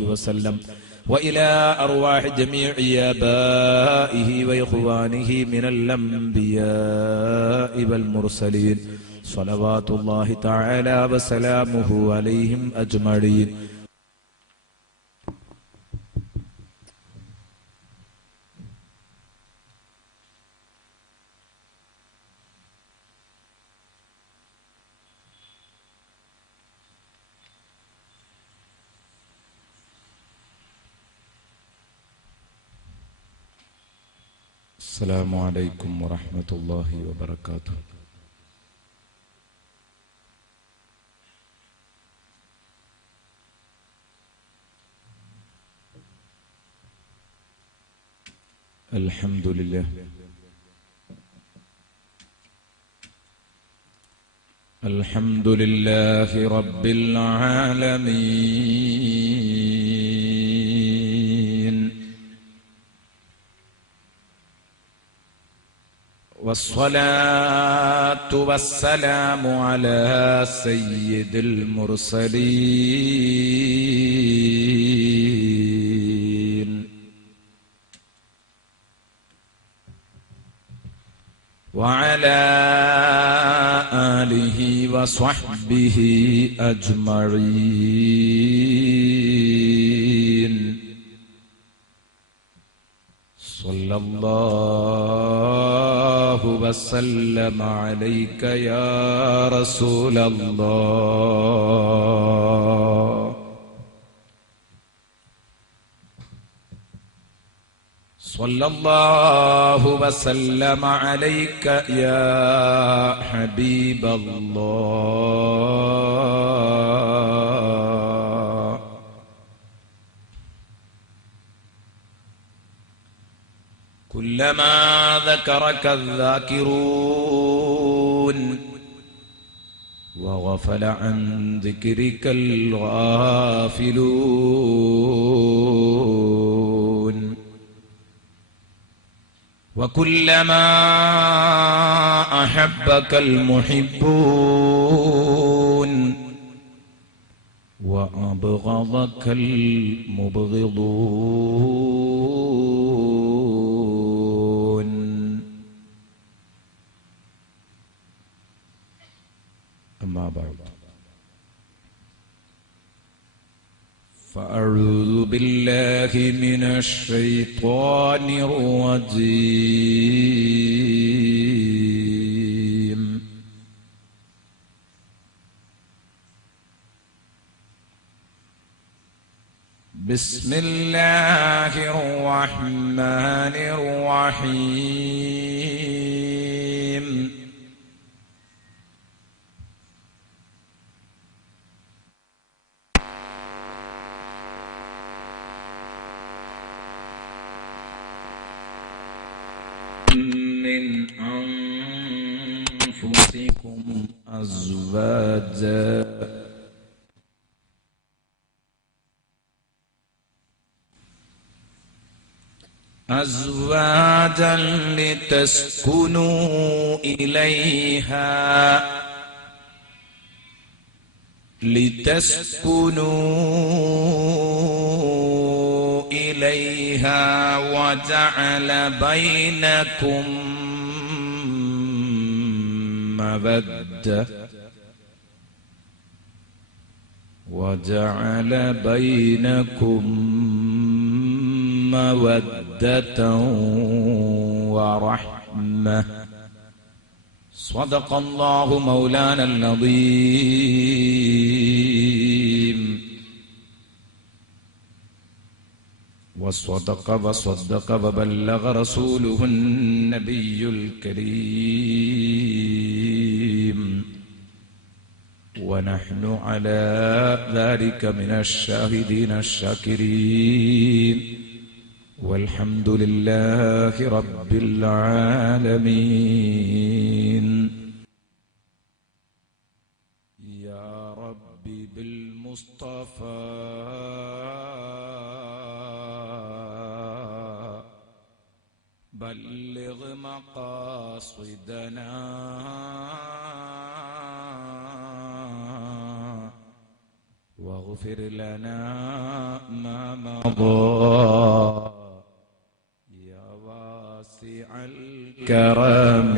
وسلم وإلى أرواح جميع آبائه وإخوانه من الأنبياء والمرسلين صلوات الله تعالى وسلامه عليهم أجمعين. السلام عليكم ورحمة الله وبركاته. الحمد لله الحمد لله رب العالمين، والصلاة والسلام على سيد المرسلين وعلى آله وصحبه أجمعين. صلى الله وسلم عليك يا رسول الله. صلى الله وسلم عليك يا حبيب الله. كلما ذكرك الذاكرون وغفل عن ذكرك الغافلون، وكلما أحبك المحبون وأبغضك المبغضون. أما بعد، فأعوذ بالله من الشيطان الرجيم. بسم الله الرحمن الرحيم. من أنفسكم أزواجا لتسكنوا إليها وجعل بينكم مودة ورحمة. صدق الله مولانا العظيم، وصدق وبلغ رسوله النبي الكريم، ونحن على ذلك من الشاهدين الشاكرين، والحمد لله رب العالمين. يا ربي بالمصطفى بلغ مقاصدنا، واغفر لنا ما يا واسع الكرم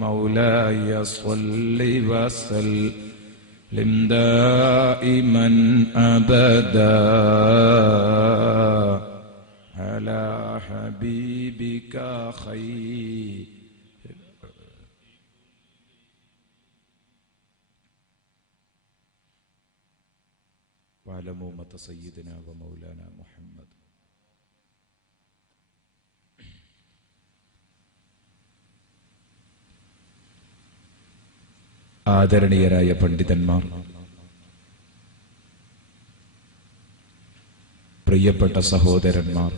مولاي صل وسلم دائما أبدا على حبيبك خير وعلموا أمة سيدنا ومولانا محمد. ആദരണീയരായ പണ്ഡിതന്മാർ, പ്രിയപ്പെട്ട സഹോദരന്മാർ,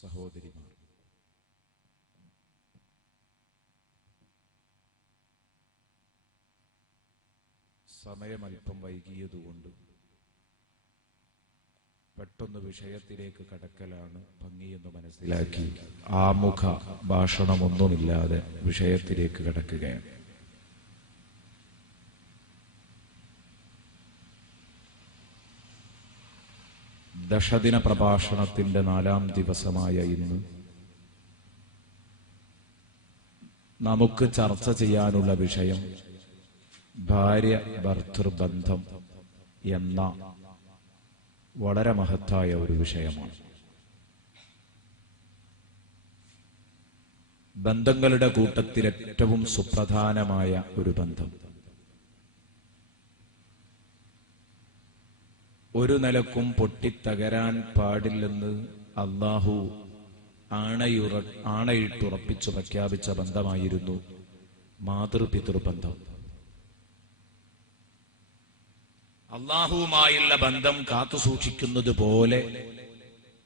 സഹോദരിമാർ, സമയമൽപ്പം വൈകിയതുകൊണ്ട് പെട്ടെന്ന് വിഷയത്തിലേക്ക് കടക്കലാണ് ഭംഗിയെന്ന് മനസ്സിലാക്കി ആമുഖ ഭാഷണമൊന്നുമില്ലാതെ വിഷയത്തിലേക്ക് കടക്കുകയാണ്. ദശദിന പ്രഭാഷണത്തിന്റെ 4ാം ദിവസമായ ഇന്ന് നമുക്ക് ചർച്ച ചെയ്യാനുള്ള വിഷയം ഭാര്യ ഭർതൃബന്ധം എന്ന വളരെ മഹത്തായ ഒരു വിഷയമാണ്. ബന്ധങ്ങളുടെ കൂട്ടത്തിൽ ഏറ്റവും സുപ്രധാനമായ ഒരു ബന്ധം. ഒരു നിലക്കും പൊട്ടിത്തകരാൻ പാടില്ലെന്ന് അല്ലാഹു ആണയിട്ടുറപ്പിച്ചു പ്രഖ്യാപിച്ച ബന്ധമായിരുന്നു മാതൃപിതൃബന്ധം. അല്ലാഹുവുമായുള്ള ബന്ധം കാത്തുസൂക്ഷിക്കുന്നത് പോലെ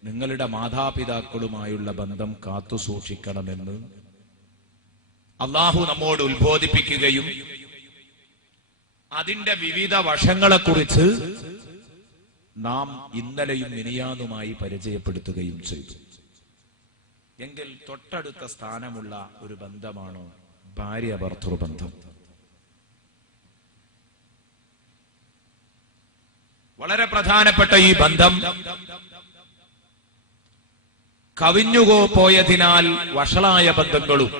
നിങ്ങളുടെ മാതാപിതാക്കളുമായുള്ള ബന്ധം കാത്തുസൂക്ഷിക്കണമെന്ന് അല്ലാഹു നമ്മോട് ഉത്ബോധിപ്പിക്കുകയും അതിന്റെ വിവിധ വശങ്ങളെക്കുറിച്ച് നാം ഇന്നലെയും മിനിയാന്നുമായി പരിചയപ്പെടുത്തുകയും ചെയ്തു. എങ്കിൽ തൊട്ടടുത്ത സ്ഥാനമുള്ള ഒരു ബന്ധമാണ് ഭാര്യ ഭർതൃബന്ധം. വളരെ പ്രധാനപ്പെട്ട ഈ ബന്ധം കവിഞ്ഞുപോയതിനാൽ വഷളായ ബന്ധങ്ങളും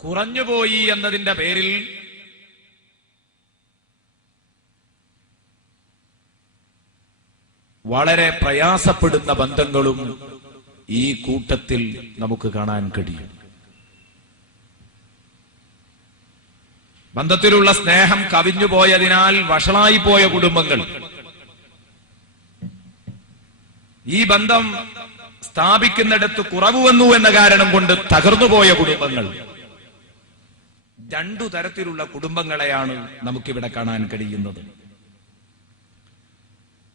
കുറഞ്ഞുപോയി എന്നതിന്റെ പേരിൽ വളരെ പ്രയാസപ്പെടുന്ന ബന്ധങ്ങളും ഈ കൂട്ടത്തിൽ നമുക്ക് കാണാൻ കഴിയും. ബന്ധത്തിലുള്ള സ്നേഹം കവിഞ്ഞുപോയതിനാൽ വഷളായി പോയ കുടുംബങ്ങൾ, ഈ ബന്ധം സ്ഥാപിക്കുന്നിടത്ത് കുറവ് വന്നു എന്ന കാരണം കൊണ്ട് തകർന്നുപോയ കുടുംബങ്ങൾ, 2 തരത്തിലുള്ള കുടുംബങ്ങളെയാണ് നമുക്കിവിടെ കാണാൻ കഴിയുന്നത്.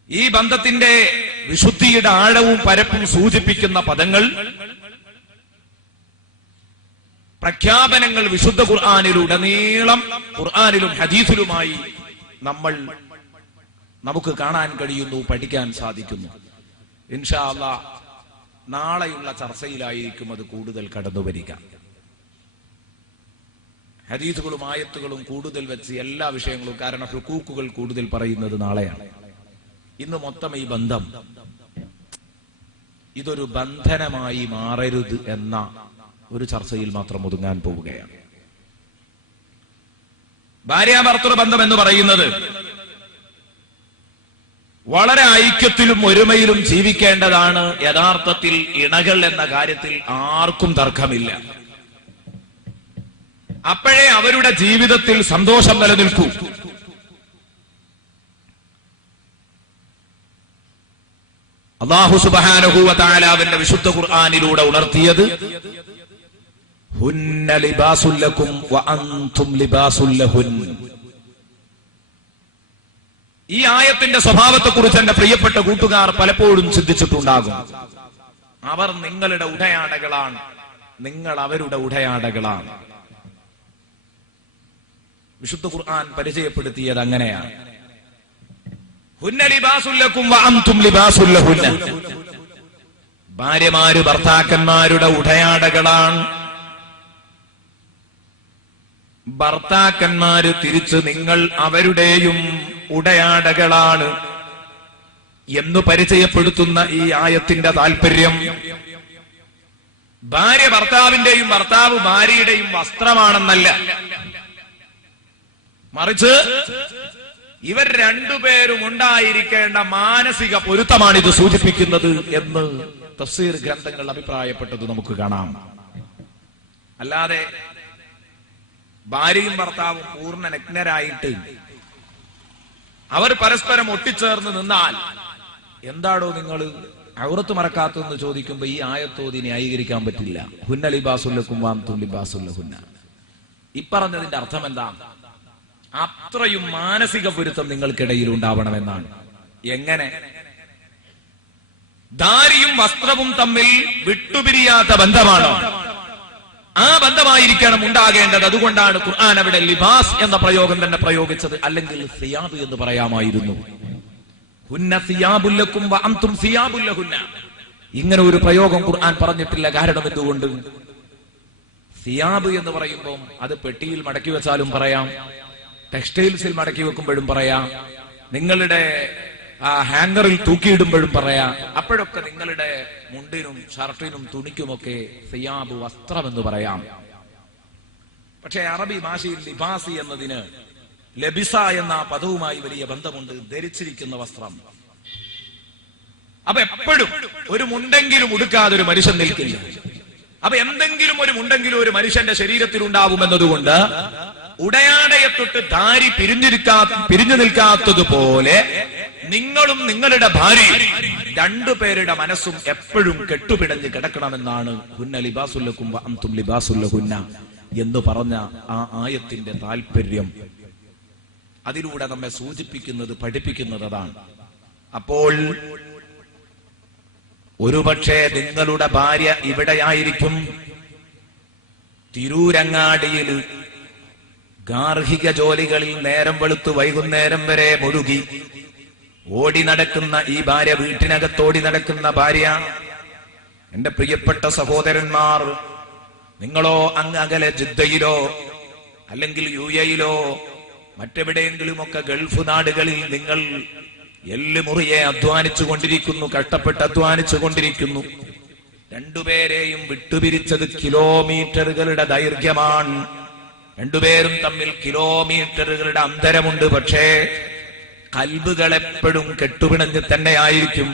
ഈ ബന്ധത്തിന്റെ വിശുദ്ധിയുടെ ആഴവും പരപ്പും സൂചിപ്പിക്കുന്ന പദങ്ങൾ, പ്രഖ്യാപനങ്ങൾ വിശുദ്ധ ഖുർആനിലുടനീളം ഖുർആനിലും ഹദീസിലുമായി നമുക്ക് കാണാൻ കഴിയുന്നു, പഠിക്കാൻ സാധിക്കുന്നു. ഇൻഷാ അല്ലാഹ് നാളെയുള്ള ചർച്ചയിലായിരിക്കും അത് കൂടുതൽ കടന്നു വരിക. ഹദീസുകളും ആയത്തുകളും കൂടുതൽ വെച്ച് എല്ലാ വിഷയങ്ങളും, കാരണം ഹുക്കൂക്കുകൾ കൂടുതൽ പറയുന്നത് നാളെയാണ്. ഇന്ന് മൊത്തം ഈ ബന്ധം ഇതൊരു ബന്ധനമായി മാറരുത് എന്ന ഒരു ചർച്ചയിൽ മാത്രം ഒതുങ്ങാൻ പോവുകയാണ്. ഭാര്യാഭർത്തൃ ബന്ധം എന്ന് പറയുന്നത് വളരെ ഐക്യത്തിലും ഒരുമയിലും ജീവിക്കേണ്ടതാണ്. യഥാർത്ഥത്തിൽ ഇണകൾ എന്ന കാര്യത്തിൽ ആർക്കും തർക്കമില്ല. അപ്പോഴേ അവരുടെ ജീവിതത്തിൽ സന്തോഷം നിലനിൽക്കൂ. അല്ലാഹു സുബ്ഹാനഹു വ തആല അവന്റെ വിശുദ്ധ ഖുർആനിലൂടെ ഉണർത്തിയത് ഹുന്ന ലിബാസുൽ ലക്കും വ അൻതും ലിബാസുൽ ലഹുൻ. ഈ ആയത്തിന്റെ സ്വഭാവത്തെക്കുറിച്ച് എന്റെ പ്രിയപ്പെട്ട കൂട്ടുകാർ പലപ്പോഴും ചിന്തിച്ചിട്ടുണ്ടാകും. അവർ നിങ്ങളുടെ ഉടയാടകളാണ്, നിങ്ങൾ അവരുടെ ഉടയാടകളാണ്. വിശുദ്ധ ഖുർആൻ പരിചയപ്പെടുത്തിയത് അങ്ങനെയാണ്. ഹുന്ന ലിബാസുൽ ലക്കും വ അൻതും ലിബാസുൽ ലഹുന്ന. ഭാര്യമാര് ഭർത്താക്കന്മാരുടെ ഉടയാടകളാണ്, ഭർത്താക്കന്മാര് തിരിച്ച് നിങ്ങൾ അവരുടെയും ഉടയാടകളാണ് എന്ന് പരിചയപ്പെടുത്തുന്ന ഈ ആയത്തിന്റെ താല്പര്യം ഭാര്യ ഭർത്താവിന്റെയും ഭർത്താവ് ഭാര്യയുടെയും വസ്ത്രമാണെന്നല്ല, മറിച്ച് ഇവർ രണ്ടുപേരും ഉണ്ടായിരിക്കേണ്ട മാനസിക പൊരുത്തമാണ് ഇത് സൂചിപ്പിക്കുന്നത് എന്ന് തഫ്സീർ ഗ്രന്ഥങ്ങൾ അഭിപ്രായപ്പെട്ടത് നമുക്ക് കാണാം. അല്ലാതെ ഭാര്യയും ഭർത്താവും പൂർണ്ണ നഗ്നരായിട്ട് അവർ പരസ്പരം ഒട്ടിച്ചേർന്ന് നിന്നാൽ എന്താണോ നിങ്ങൾ ഔറത്ത് മറക്കാത്തെന്ന് ചോദിക്കുമ്പോ ഈ ആയത്തോതി ന്യായീകരിക്കാൻ പറ്റില്ല. ഹുന്ന ലിബാസുല്ലക്കും വാൻതും ലിബാസുല്ലഹുന്ന. ഇപ്പറഞ്ഞതിന്റെ അർത്ഥം എന്താ? അത്രയും മാനസിക പൊരുത്തം നിങ്ങൾക്കിടയിൽ ഉണ്ടാവണമെന്നാണ്. എങ്ങനെ? ധാരിയും വസ്ത്രവും തമ്മിൽ വിട്ടുപിരിയാത്ത ബന്ധമാണ്. ആ ബന്ധമായിരിക്കണം ഉണ്ടാകേണ്ടത്. അതുകൊണ്ടാണ് ഖുർആൻ അവിടെ ലിബാസ് എന്ന പ്രയോഗം തന്നെ പ്രയോഗിച്ചത്. അല്ലെങ്കിൽ സിയാബ് എന്ന് പറയാമായിരുന്നു. ഹുന്ന സിയാബുല്ലക്കും വഅൻതും സിയാബുല്ലഹുന്ന. ഇങ്ങനെ ഒരു പ്രയോഗം ഖുർആൻ പറഞ്ഞിട്ടില്ല. കാരണം എന്തുകൊണ്ട്? സിയാബ് എന്ന് പറയുമ്പോൾ അത് പെട്ടിയിൽ മടക്കി വെച്ചാലും പറയാം, ടെക്സ്റ്റൈൽസിൽ മടക്കി വെക്കുമ്പോഴും പറയാം, നിങ്ങളുടെ ഹാങ്ങറിൽ തൂക്കിയിടുമ്പോഴും പറയാം. അപ്പോഴൊക്കെ നിങ്ങളുടെ മുണ്ടിനും ഷർട്ടിനും തുണിക്കുമൊക്കെ സിയാബ് വസ്ത്രം എന്ന് പറയാം. പക്ഷേ അറബി ഭാഷയിൽ ലിബാസി എന്നതിന് ലബിസ എന്ന പദവുമായി വലിയ ബന്ധമുണ്ട്. ധരിച്ചിരിക്കുന്ന വസ്ത്രം. അപ്പൊ എപ്പോഴും ഒരു മുണ്ടെങ്കിലും ഉടുക്കാതെ ഒരു മനുഷ്യൻ നിൽക്കില്ല. അപ്പൊ എന്തെങ്കിലും ഒരു മുണ്ടെങ്കിലും ഒരു മനുഷ്യന്റെ ശരീരത്തിൽ ഉണ്ടാവുമെന്നതുകൊണ്ട് ഉടയാടയെ തൊട്ട് ധാരി പിരിഞ്ഞു നിൽക്കാത്തതുപോലെ നിങ്ങളും നിങ്ങളുടെ ഭാര്യയും രണ്ടുപേരുടെ മനസ്സും എപ്പോഴും കെട്ടുപിടഞ്ഞ് കിടക്കണമെന്നാണ് ഹുന്ന ലിബാസുല്ലക്കും വഅൻതും ലിബാസുല്ലഹുന്ന എന്ന് പറഞ്ഞ ആ ആയത്തിന്റെ താല്പര്യം. അതിലൂടെ നമ്മെ സൂചിപ്പിക്കുന്നത്, പഠിപ്പിക്കുന്നത് അതാണ്. അപ്പോൾ ഒരുപക്ഷെ നിങ്ങളുടെ ഭാര്യ ഇവിടെയായിരിക്കും, തിരൂരങ്ങാടിയിൽ ഗാർഹിക ജോലികളിൽ നേരം വെളുത്ത് വൈകുന്നേരം വരെ മുഴുകി ഓടി നടക്കുന്ന ഈ ഭാര്യ, വീട്ടിനകത്തോടി നടക്കുന്ന ഭാര്യ. എന്റെ പ്രിയപ്പെട്ട സഹോദരന്മാർ, നിങ്ങളോ അങ്ങ് അകലെ ജിദ്ദയിലോ അല്ലെങ്കിൽ UAE-യിലോ മറ്റെവിടെയെങ്കിലുമൊക്കെ ഗൾഫ് നാടുകളിൽ നിങ്ങൾ എല്ലുമുറിയെ അധ്വാനിച്ചു കൊണ്ടിരിക്കുന്നു, കഷ്ടപ്പെട്ട് അധ്വാനിച്ചു കൊണ്ടിരിക്കുന്നു. രണ്ടുപേരെയും വിട്ടുപിരിച്ചത് കിലോമീറ്ററുകളുടെ ദൈർഘ്യമാണ്. രണ്ടുപേരും തമ്മിൽ കിലോമീറ്ററുകളുടെ അന്തരമുണ്ട്. പക്ഷേ കൽബുകൾ എപ്പോഴും കെട്ടുപിണഞ്ഞ് തന്നെയായിരിക്കും.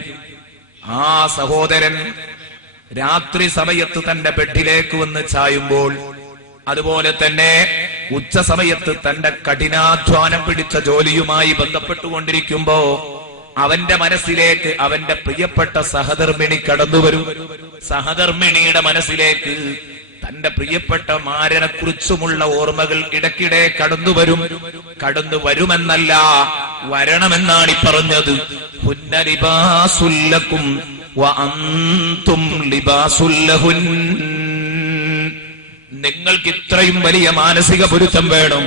ആ സഹോദരൻ രാത്രി സമയത്ത് തന്റെ ബെഡിലേക്ക് വന്ന് ചായുമ്പോൾ, അതുപോലെ തന്നെ ഉച്ച സമയത്ത് തന്റെ കഠിനാധ്വാനം പിടിച്ച ജോലിയുമായി ബന്ധപ്പെട്ടുകൊണ്ടിരിക്കുമ്പോ അവന്റെ മനസ്സിലേക്ക് അവന്റെ പ്രിയപ്പെട്ട സഹധർമ്മിണി കടന്നുവരും. സഹധർമ്മിണിയുടെ മനസ്സിലേക്ക് തന്റെ പ്രിയപ്പെട്ട മാരനെ കുറിച്ചുമുള്ള ഓർമ്മകൾ ഇടയ്ക്കിടെ കടന്നു വരുമെന്നല്ല, വരണമെന്നാണ് ഈ പറഞ്ഞത്. ഹുന്ന ലിബാസുല്ലക്കും വഅൻതും ലിബാസുല്ലഹുൻ. നിങ്ങൾക്ക് ഇത്രയും വലിയ മാനസിക പൊരുത്തം വേണം.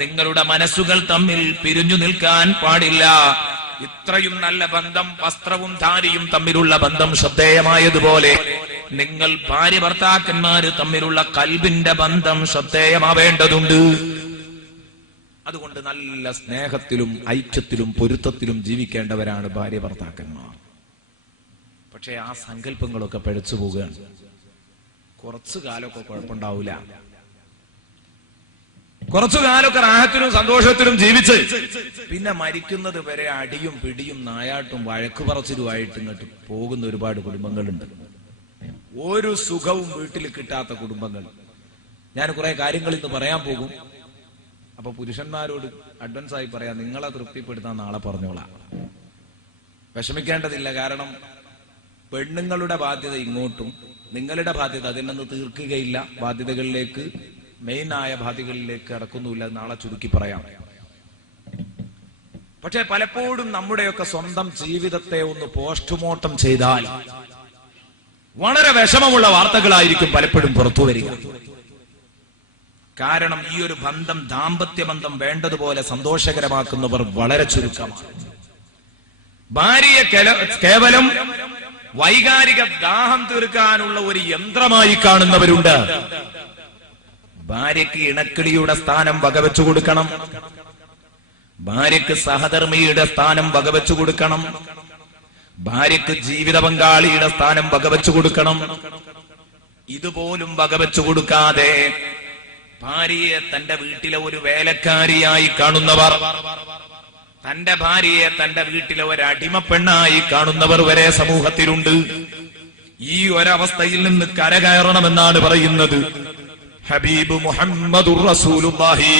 നിങ്ങളുടെ മനസ്സുകൾ തമ്മിൽ പിരിഞ്ഞു നിൽക്കാൻ പാടില്ല. ഇത്രയും നല്ല ബന്ധം വസ്ത്രവും ധാരിയും തമ്മിലുള്ള ബന്ധം ശ്രദ്ധേയമായതുപോലെ നിങ്ങൾ ഭാര്യ ഭർത്താക്കന്മാര് തമ്മിലുള്ള കൽബിന്റെ ബന്ധം ശ്രദ്ധേയമാവേണ്ടതുണ്ട്. അതുകൊണ്ട് നല്ല സ്നേഹത്തിലും ഐക്യത്തിലും പൊരുത്തത്തിലും ജീവിക്കേണ്ടവരാണ് ഭാര്യ ഭർത്താക്കന്മാർ. പക്ഷെ ആ സങ്കല്പങ്ങളൊക്കെ പഴച്ചു പോവുകയാണ്. കുറച്ചു കാലമൊക്കെ കുഴപ്പമുണ്ടാവില്ല. കുറച്ചു കാലമൊക്കെ റാഹത്തിലും സന്തോഷത്തിലും ജീവിച്ച് പിന്നെ മരിക്കുന്നത് വരെ അടിയും പിടിയും നായാട്ടും വഴക്കു പറച്ചിലുമായിട്ട് ഇങ്ങോട്ട് പോകുന്ന ഒരുപാട് കുടുംബങ്ങളുണ്ട്. ഒരു സുഖവും വീട്ടിൽ കിട്ടാത്ത കുടുംബങ്ങൾ. ഞാൻ കുറെ കാര്യങ്ങൾ ഇന്ന് പറയാൻ പോകും. അപ്പൊ പുരുഷന്മാരോട് അഡ്വാൻസ് ആയി പറയാം, നിങ്ങളെ തൃപ്തിപ്പെടുത്താൻ നാളെ പറഞ്ഞോളാം. വിഷമിക്കേണ്ടതില്ല. കാരണം പെണ്ണുങ്ങളുടെ ബാധ്യത ഇങ്ങോട്ടും, നിങ്ങളുടെ ബാധ്യത അതിനൊന്ന് തീർക്കുകയില്ല. ബാധ്യതകളിലേക്ക്, മെയിനായ ബാധ്യതകളിലേക്ക് കടക്കുന്നുമില്ല. നാളെ ചുരുക്കി പറയാം. പക്ഷെ പലപ്പോഴും നമ്മുടെയൊക്കെ സ്വന്തം ജീവിതത്തെ ഒന്ന് പോസ്റ്റ്മോർട്ടം ചെയ്താൽ വളരെ വിഷമമുള്ള വാർത്തകളായിരിക്കും പലപ്പോഴും പുറത്തു വരിക. കാരണം ഈ ഒരു ബന്ധം, ദാമ്പത്യ ബന്ധം വേണ്ടതുപോലെ സന്തോഷകരമാക്കുന്നവർ വളരെ ചുരുക്കമാണ്. ഭാര്യയെ കേവലം വൈകാരിക ദാഹം തീർക്കാനുള്ള ഒരു യന്ത്രമായി കാണുന്നവരുണ്ട്. ഭാര്യയ്ക്ക് ഇണക്കിളിയുടെ സ്ഥാനം വകവെച്ചു കൊടുക്കണം. ഭാര്യയ്ക്ക് സഹധർമ്മിയുടെ സ്ഥാനം വകവെച്ചു കൊടുക്കണം. ഭാര്യയ്ക്ക് ജീവിത പങ്കാളിയുടെ സ്ഥാനം വകവെച്ചു കൊടുക്കണം. ഇതുപോലും വകവെച്ചു കൊടുക്കാതെ ഭാര്യയെ തന്റെ വീട്ടിലെ ഒരു വേലക്കാരിയായി കാണുന്നവർ, തന്റെ ഭാര്യയെ തന്റെ വീട്ടിലെ ഒരു അടിമപ്പെണ്ണായി കാണുന്നവർ വരെ സമൂഹത്തിലുണ്ട്. ഈ ഒരവസ്ഥയിൽ നിന്ന് കരകയറണമെന്നാണ് പറയുന്നത് ഹബീബ് മുഹമ്മദുർ റസൂലുള്ളാഹി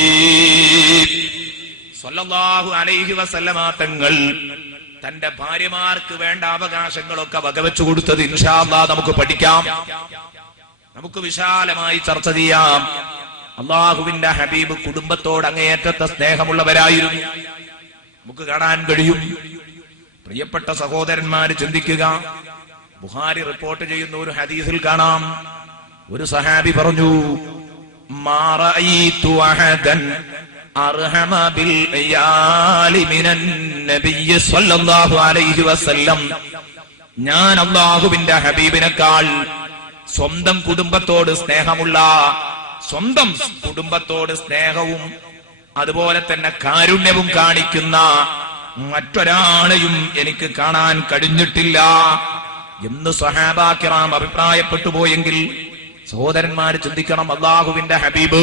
സ്വല്ലല്ലാഹു അലൈഹി വസല്ലമ തങ്ങൾ തന്റെ ഭാര്യമാർക്ക് വേണ്ട അവകാശങ്ങളൊക്കെ വകവെച്ചു കൊടുത്തത് ഇൻഷാ അല്ലാഹ് നമുക്ക് പഠിക്കാം, നമുക്ക് വിശാലമായി ചർച്ച ചെയ്യാം. അള്ളാഹുവിന്റെ ഹബീബ് കുടുംബത്തോട് അങ്ങേയറ്റത്തെ സ്നേഹമുള്ളവരായിരുന്നു. നമുക്ക് കാണാൻ കഴിയും. പ്രിയപ്പെട്ട സഹോദരന്മാര് ചിന്തിക്കുക, ബുഖാരി റിപ്പോർട്ട് ചെയ്യുന്ന ഒരു ഹദീസിൽ കാണാം, ഒരു സഹാബി പറഞ്ഞു, മാ റഅയ്തു അഹദൻ അർഹമ ബിൽ ഇയാലി മിനൻ നബിയ്യി സ്വല്ലല്ലാഹു അലൈഹി വസല്ലം. ഞാൻ അല്ലാഹുവിന്റെ ഹബീബിനേക്കാൾ സ്വന്തം കുടുംബത്തോട് സ്നേഹമുള്ള, സ്വന്തം കുടുംബത്തോട് സ്നേഹവും അതുപോലെ തന്നെ കാരുണ്യവും കാണിക്കുന്ന മറ്റൊരാളെയും എനിക്ക് കാണാൻ കഴിഞ്ഞിട്ടില്ല എന്ന് സ്വഹാബാ കിറാം അഭിപ്രായപ്പെട്ടു പോയെങ്കിൽ സഹോദരന്മാര് ചിന്തിക്കണം, അല്ലാഹുവിന്റെ ഹബീബ്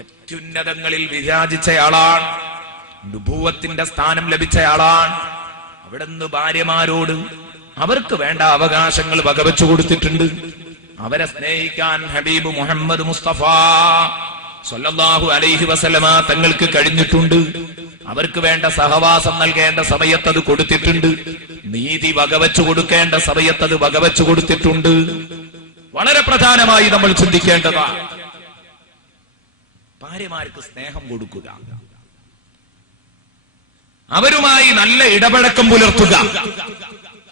അത്യുന്നതങ്ങളിൽ വിരാജിച്ചയാളാണ്, നുബുവത്തിന്റെ സ്ഥാനം ലഭിച്ചയാളാണ്. അവിടുന്ന് ഭാര്യമാരോട് അവർക്ക് വേണ്ട അവകാശങ്ങൾ വകവെച്ചു കൊടുത്തിട്ടുണ്ട്. അവരെ സ്നേഹിക്കാൻ ഹബീബ് മുഹമ്മദ് മുസ്തഫ സ്വല്ലല്ലാഹു അലൈഹി വസല്ലമ തങ്ങൾക്ക് കഴിഞ്ഞിട്ടുണ്ട്. അവർക്ക് വേണ്ട സഹവാസം നൽകേണ്ട സമയത്ത് അത് കൊടുത്തിട്ടുണ്ട്. നീതി വകവെച്ചു കൊടുക്കേണ്ട സമയത്ത് അത് വകവെച്ചു കൊടുത്തിട്ടുണ്ട്. വളരെ പ്രധാനമായി നമ്മൾ ചിന്തിക്കേണ്ടതാണ് ഭാര്യമാർക്ക് സ്നേഹം കൊടുക്കുക, അവരുമായി നല്ല ഇടപഴക്കം പുലർത്തുക.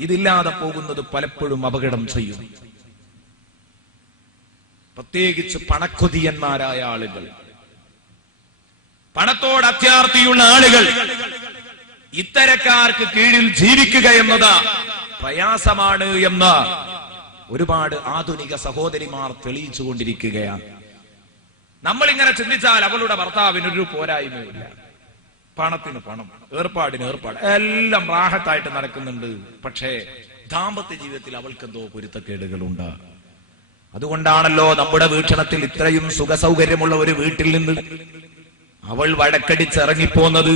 ഇതില്ലാതെ പോകുന്നത് പലപ്പോഴും അപകടം ചെയ്യും. പ്രത്യേകിച്ച് പണക്കൊതിയന്മാരായ ആളുകൾ, പണത്തോട് അത്യാർത്തിയുള്ള ആളുകൾ, ഇത്തരക്കാർക്ക് കീഴിൽ ജീവിക്കുക എന്നത് പ്രയാസമാണ് എന്ന് ഒരുപാട് ആധുനിക സഹോദരിമാർ തെളിയിച്ചുകൊണ്ടിരിക്കുകയാണ്. നമ്മളിങ്ങനെ ചിന്തിച്ചാൽ അവളുടെ ഭർത്താവിനൊരു പോരായ്മയില്ല, പണത്തിന് പണം, ഏർപ്പാടിന് ഏർപ്പാട്, എല്ലാം റാഹത്തായിട്ട് നടക്കുന്നുണ്ട്. പക്ഷേ ദാമ്പത്യ ജീവിതത്തിൽ അവൾക്കെന്തോ പൊരുത്തക്കേടുകളുണ്ട്. അതുകൊണ്ടാണല്ലോ നമ്മുടെ വീക്ഷണത്തിൽ ഇത്രയും സുഖസൗകര്യമുള്ള ഒരു വീട്ടിൽ നിന്ന് അവൾ വഴക്കടിച്ചിറങ്ങിപ്പോന്നത്.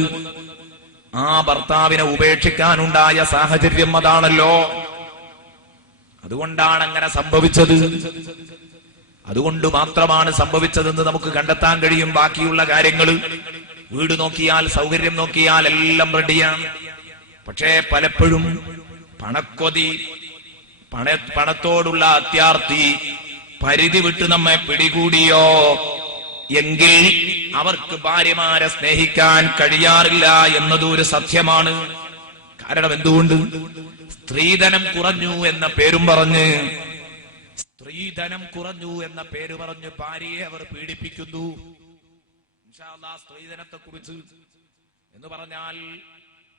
ആ ഭർത്താവിനെ ഉപേക്ഷിക്കാനുണ്ടായ സാഹചര്യം അതാണല്ലോ. അതുകൊണ്ടാണ് അങ്ങനെ സംഭവിച്ചത്. അതുകൊണ്ട് മാത്രമാണ് സംഭവിച്ചതെന്ന് നമുക്ക് കണ്ടെത്താൻ കഴിയും. ബാക്കിയുള്ള കാര്യങ്ങൾ, വീട് നോക്കിയാൽ, സൗകര്യം നോക്കിയാൽ എല്ലാം റെഡിയാണ്. പക്ഷേ പലപ്പോഴും പണക്കൊതി, പണത്തോടുള്ള അത്യാർത്തി പരിധി വിട്ട് നമ്മെ പിടികൂടിയോ എങ്കിൽ അവർക്ക് ഭാര്യമാരെ സ്നേഹിക്കാൻ കഴിയാറില്ല എന്നതൊരു സത്യമാണ്. കാരണം എന്തുകൊണ്ട്? സ്ത്രീധനം കുറഞ്ഞു എന്ന പേരും പറഞ്ഞ്, സ്ത്രീധനം കുറഞ്ഞു എന്ന പേര് പറഞ്ഞ് ഭാര്യയെ അവർ പീഡിപ്പിക്കുന്നു. ഇൻഷാ അല്ലാഹ് സ്ത്രീധനത്തെ കുറിച്ച് എന്ന് പറഞ്ഞാൽ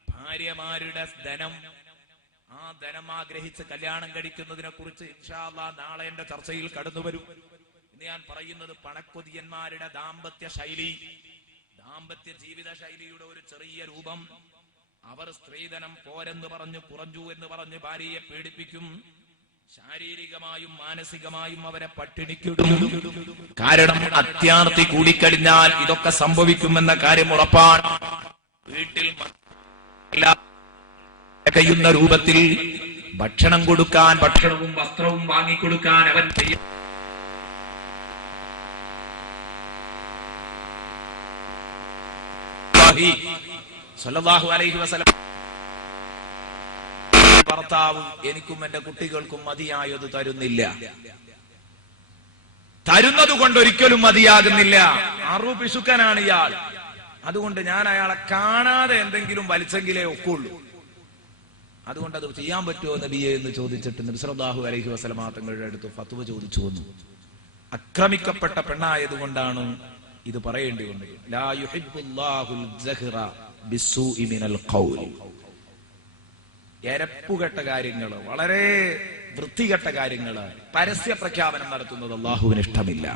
ഭാര്യമാരുടെ ധനം, ആ ധനം ആഗ്രഹിച്ച് കല്യാണം കഴിക്കുന്നതിനെ കുറിച്ച് ഇൻഷാ അല്ലാഹ് നാളെ എന്റെ ചർച്ചയിൽ കടന്നു വരും. ഇന്ന് ഞാൻ പറയുന്നത് പണക്കൊതിയന്മാരുടെ ദാമ്പത്യ ശൈലി, ദാമ്പത്യ ജീവിത ശൈലിയുടെ ഒരു ചെറിയ രൂപം. അവർ സ്ത്രീധനം പോരെന്ന് പറഞ്ഞു, കുറഞ്ഞു എന്ന് പറഞ്ഞ് ഭാര്യയെ പീഡിപ്പിക്കും. ശാരീരികമായും മാനസികമായും അവരെ പട്ടിണിക്കിടും. കാരണം അത്യാർത്തി കൂടിക്കഴിഞ്ഞാൽ ഇതൊക്കെ സംഭവിക്കുമെന്ന കാര്യം ഉറപ്പാണ്. വീട്ടിൽ കഴിയുന്ന രൂപത്തിൽ ഭക്ഷണം കൊടുക്കാൻ, ഭക്ഷണവും വസ്ത്രവും വാങ്ങിക്കൊടുക്കാൻ അവൻ സല്ലല്ലാഹു അലൈഹി വസല്ലം ഭർത്താവ് എനിക്കും എന്റെ കുട്ടികൾക്കും മതിയായത് തരുന്നില്ല, തരുന്നത് കൊണ്ട് ഒരിക്കലും മതിയാകുന്നില്ല. പിശുക്കനാണ് ഇയാൾ, അതുകൊണ്ട് ഞാൻ അയാളെ കാണാതെ എന്തെങ്കിലും വലിച്ചെങ്കിലേ ഒക്കുള്ളൂ. അതുകൊണ്ട് അത് ചെയ്യാൻ പറ്റുമോ നബിയെ എന്ന് ചോദിച്ചിട്ട് നബി സല്ലല്ലാഹു അലൈഹി വസല്ലം തങ്ങളുടെ അടുത്ത് ഫത്വ ചോദിച്ചു വന്നു. അക്രമിക്കപ്പെട്ട പെണ്ണായതുകൊണ്ടാണ് ഇത് പറയേണ്ടി വന്നത്. ലാ യുഹിബ്ബുല്ലാഹുൽ ജഹ്റ ബിസ്സൂഇ മിനൽ ഖൗൽ. എരപ്പുകെട്ട കാര്യങ്ങള്, വളരെ വൃത്തികെട്ട കാര്യങ്ങള് പരസ്യ പ്രഖ്യാപനം നടത്തുന്നത് അള്ളാഹുവിന് ഇഷ്ടമില്ല.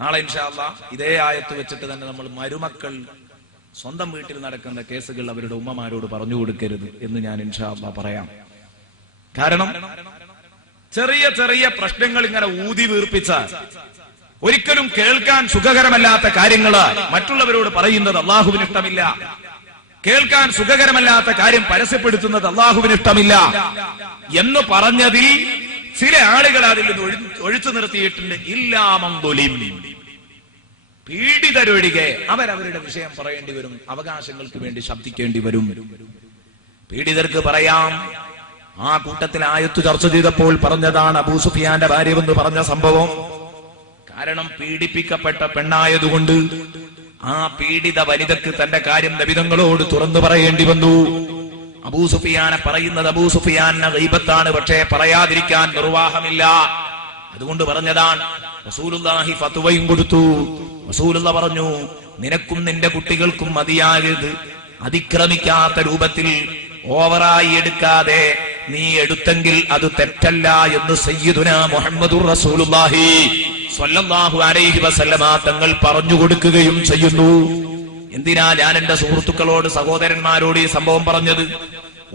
നാളെ ഇൻഷാ അല്ലാഹ് ഇതേ ആയത്ത് വെച്ചിട്ട് തന്നെ നമ്മൾ മരുമക്കൾ സ്വന്തം വീട്ടിൽ നടക്കുന്ന കേസുകൾ അവരുടെ ഉമ്മമാരോട് പറഞ്ഞു കൊടുക്കരുത് എന്ന് ഞാൻ ഇൻഷാ അല്ലാഹ് പറയാം. കാരണം ചെറിയ ചെറിയ പ്രശ്നങ്ങൾ ഇങ്ങനെ ഊതി വീർപ്പിച്ച ഒരിക്കലും കേൾക്കാൻ സുഖകരമല്ലാത്ത കാര്യങ്ങള് മറ്റുള്ളവരോട് പറയുന്നത് അള്ളാഹുവിന് ഇഷ്ടമില്ല. കേൾക്കാൻ സുഖകരമല്ലാത്ത കാര്യം പരസ്യപ്പെടുത്തുന്നത് അള്ളാഹുവിന് ഇഷ്ടമില്ല എന്ന് പറഞ്ഞതിൽ ചില ആളുകൾ അതിൽ നിന്ന് ഒഴിച്ചു നിർത്തിയിട്ടുണ്ട്. ഇല്ലാമന്തുലിം, പീഡിതരൊഴികെ അവരവരുടെ വിഷയം പറയേണ്ടി വരും, അവകാശങ്ങൾക്ക് വേണ്ടി ശബ്ദിക്കേണ്ടി വരും. പീഡിതർക്ക് പറയാം. ആ കൂട്ടത്തിൽ ആയത്ത് ചർച്ച ചെയ്തപ്പോൾ പറഞ്ഞതാണ് അബൂ സുഫിയാന്റെ ഭാര്യവെന്ന് പറഞ്ഞ സംഭവം. കാരണം പീഡിപ്പിക്കപ്പെട്ട പെണ്ണായതുകൊണ്ട് ആ പീഡിത വനിതക്ക് തന്റെ കാര്യം നബിതങ്ങളോട് തുറന്നു പറയേണ്ടി വന്നു. അബൂ സുഫിയാനെ പറയുന്നത് അബൂ സുഫിയാന്റെ ഗീബത്താണ്, പക്ഷേ പറയാതിരിക്കാൻ നിർവാഹമില്ല. അതുകൊണ്ട് പറഞ്ഞതാണ്. റസൂലുള്ളാഹി ഫത്വയും കൊടുത്തു. റസൂലുള്ള പറഞ്ഞു, നിനക്കും നിന്റെ കുട്ടികൾക്കും മതിയാകരുത്, അതിക്രമിക്കാത്ത രൂപത്തിൽ ഓവറായി എടുക്കാതെ നീ എടുത്തെങ്കിൽ അത് തെറ്റല്ല എന്ന് സയ്യിദുനാ മുഹമ്മദുർ റസൂലുള്ളാഹി സ്വല്ലല്ലാഹു അലൈഹി വസല്ലമ തങ്ങൾ പറഞ്ഞു കൊടുക്കുകയും ചെയ്യുന്നു. എന്തിനാ ഞാൻ എന്റെ സുഹൃത്തുക്കളോട് സഹോദരന്മാരോട് ഈ സംഭവം പറഞ്ഞത്?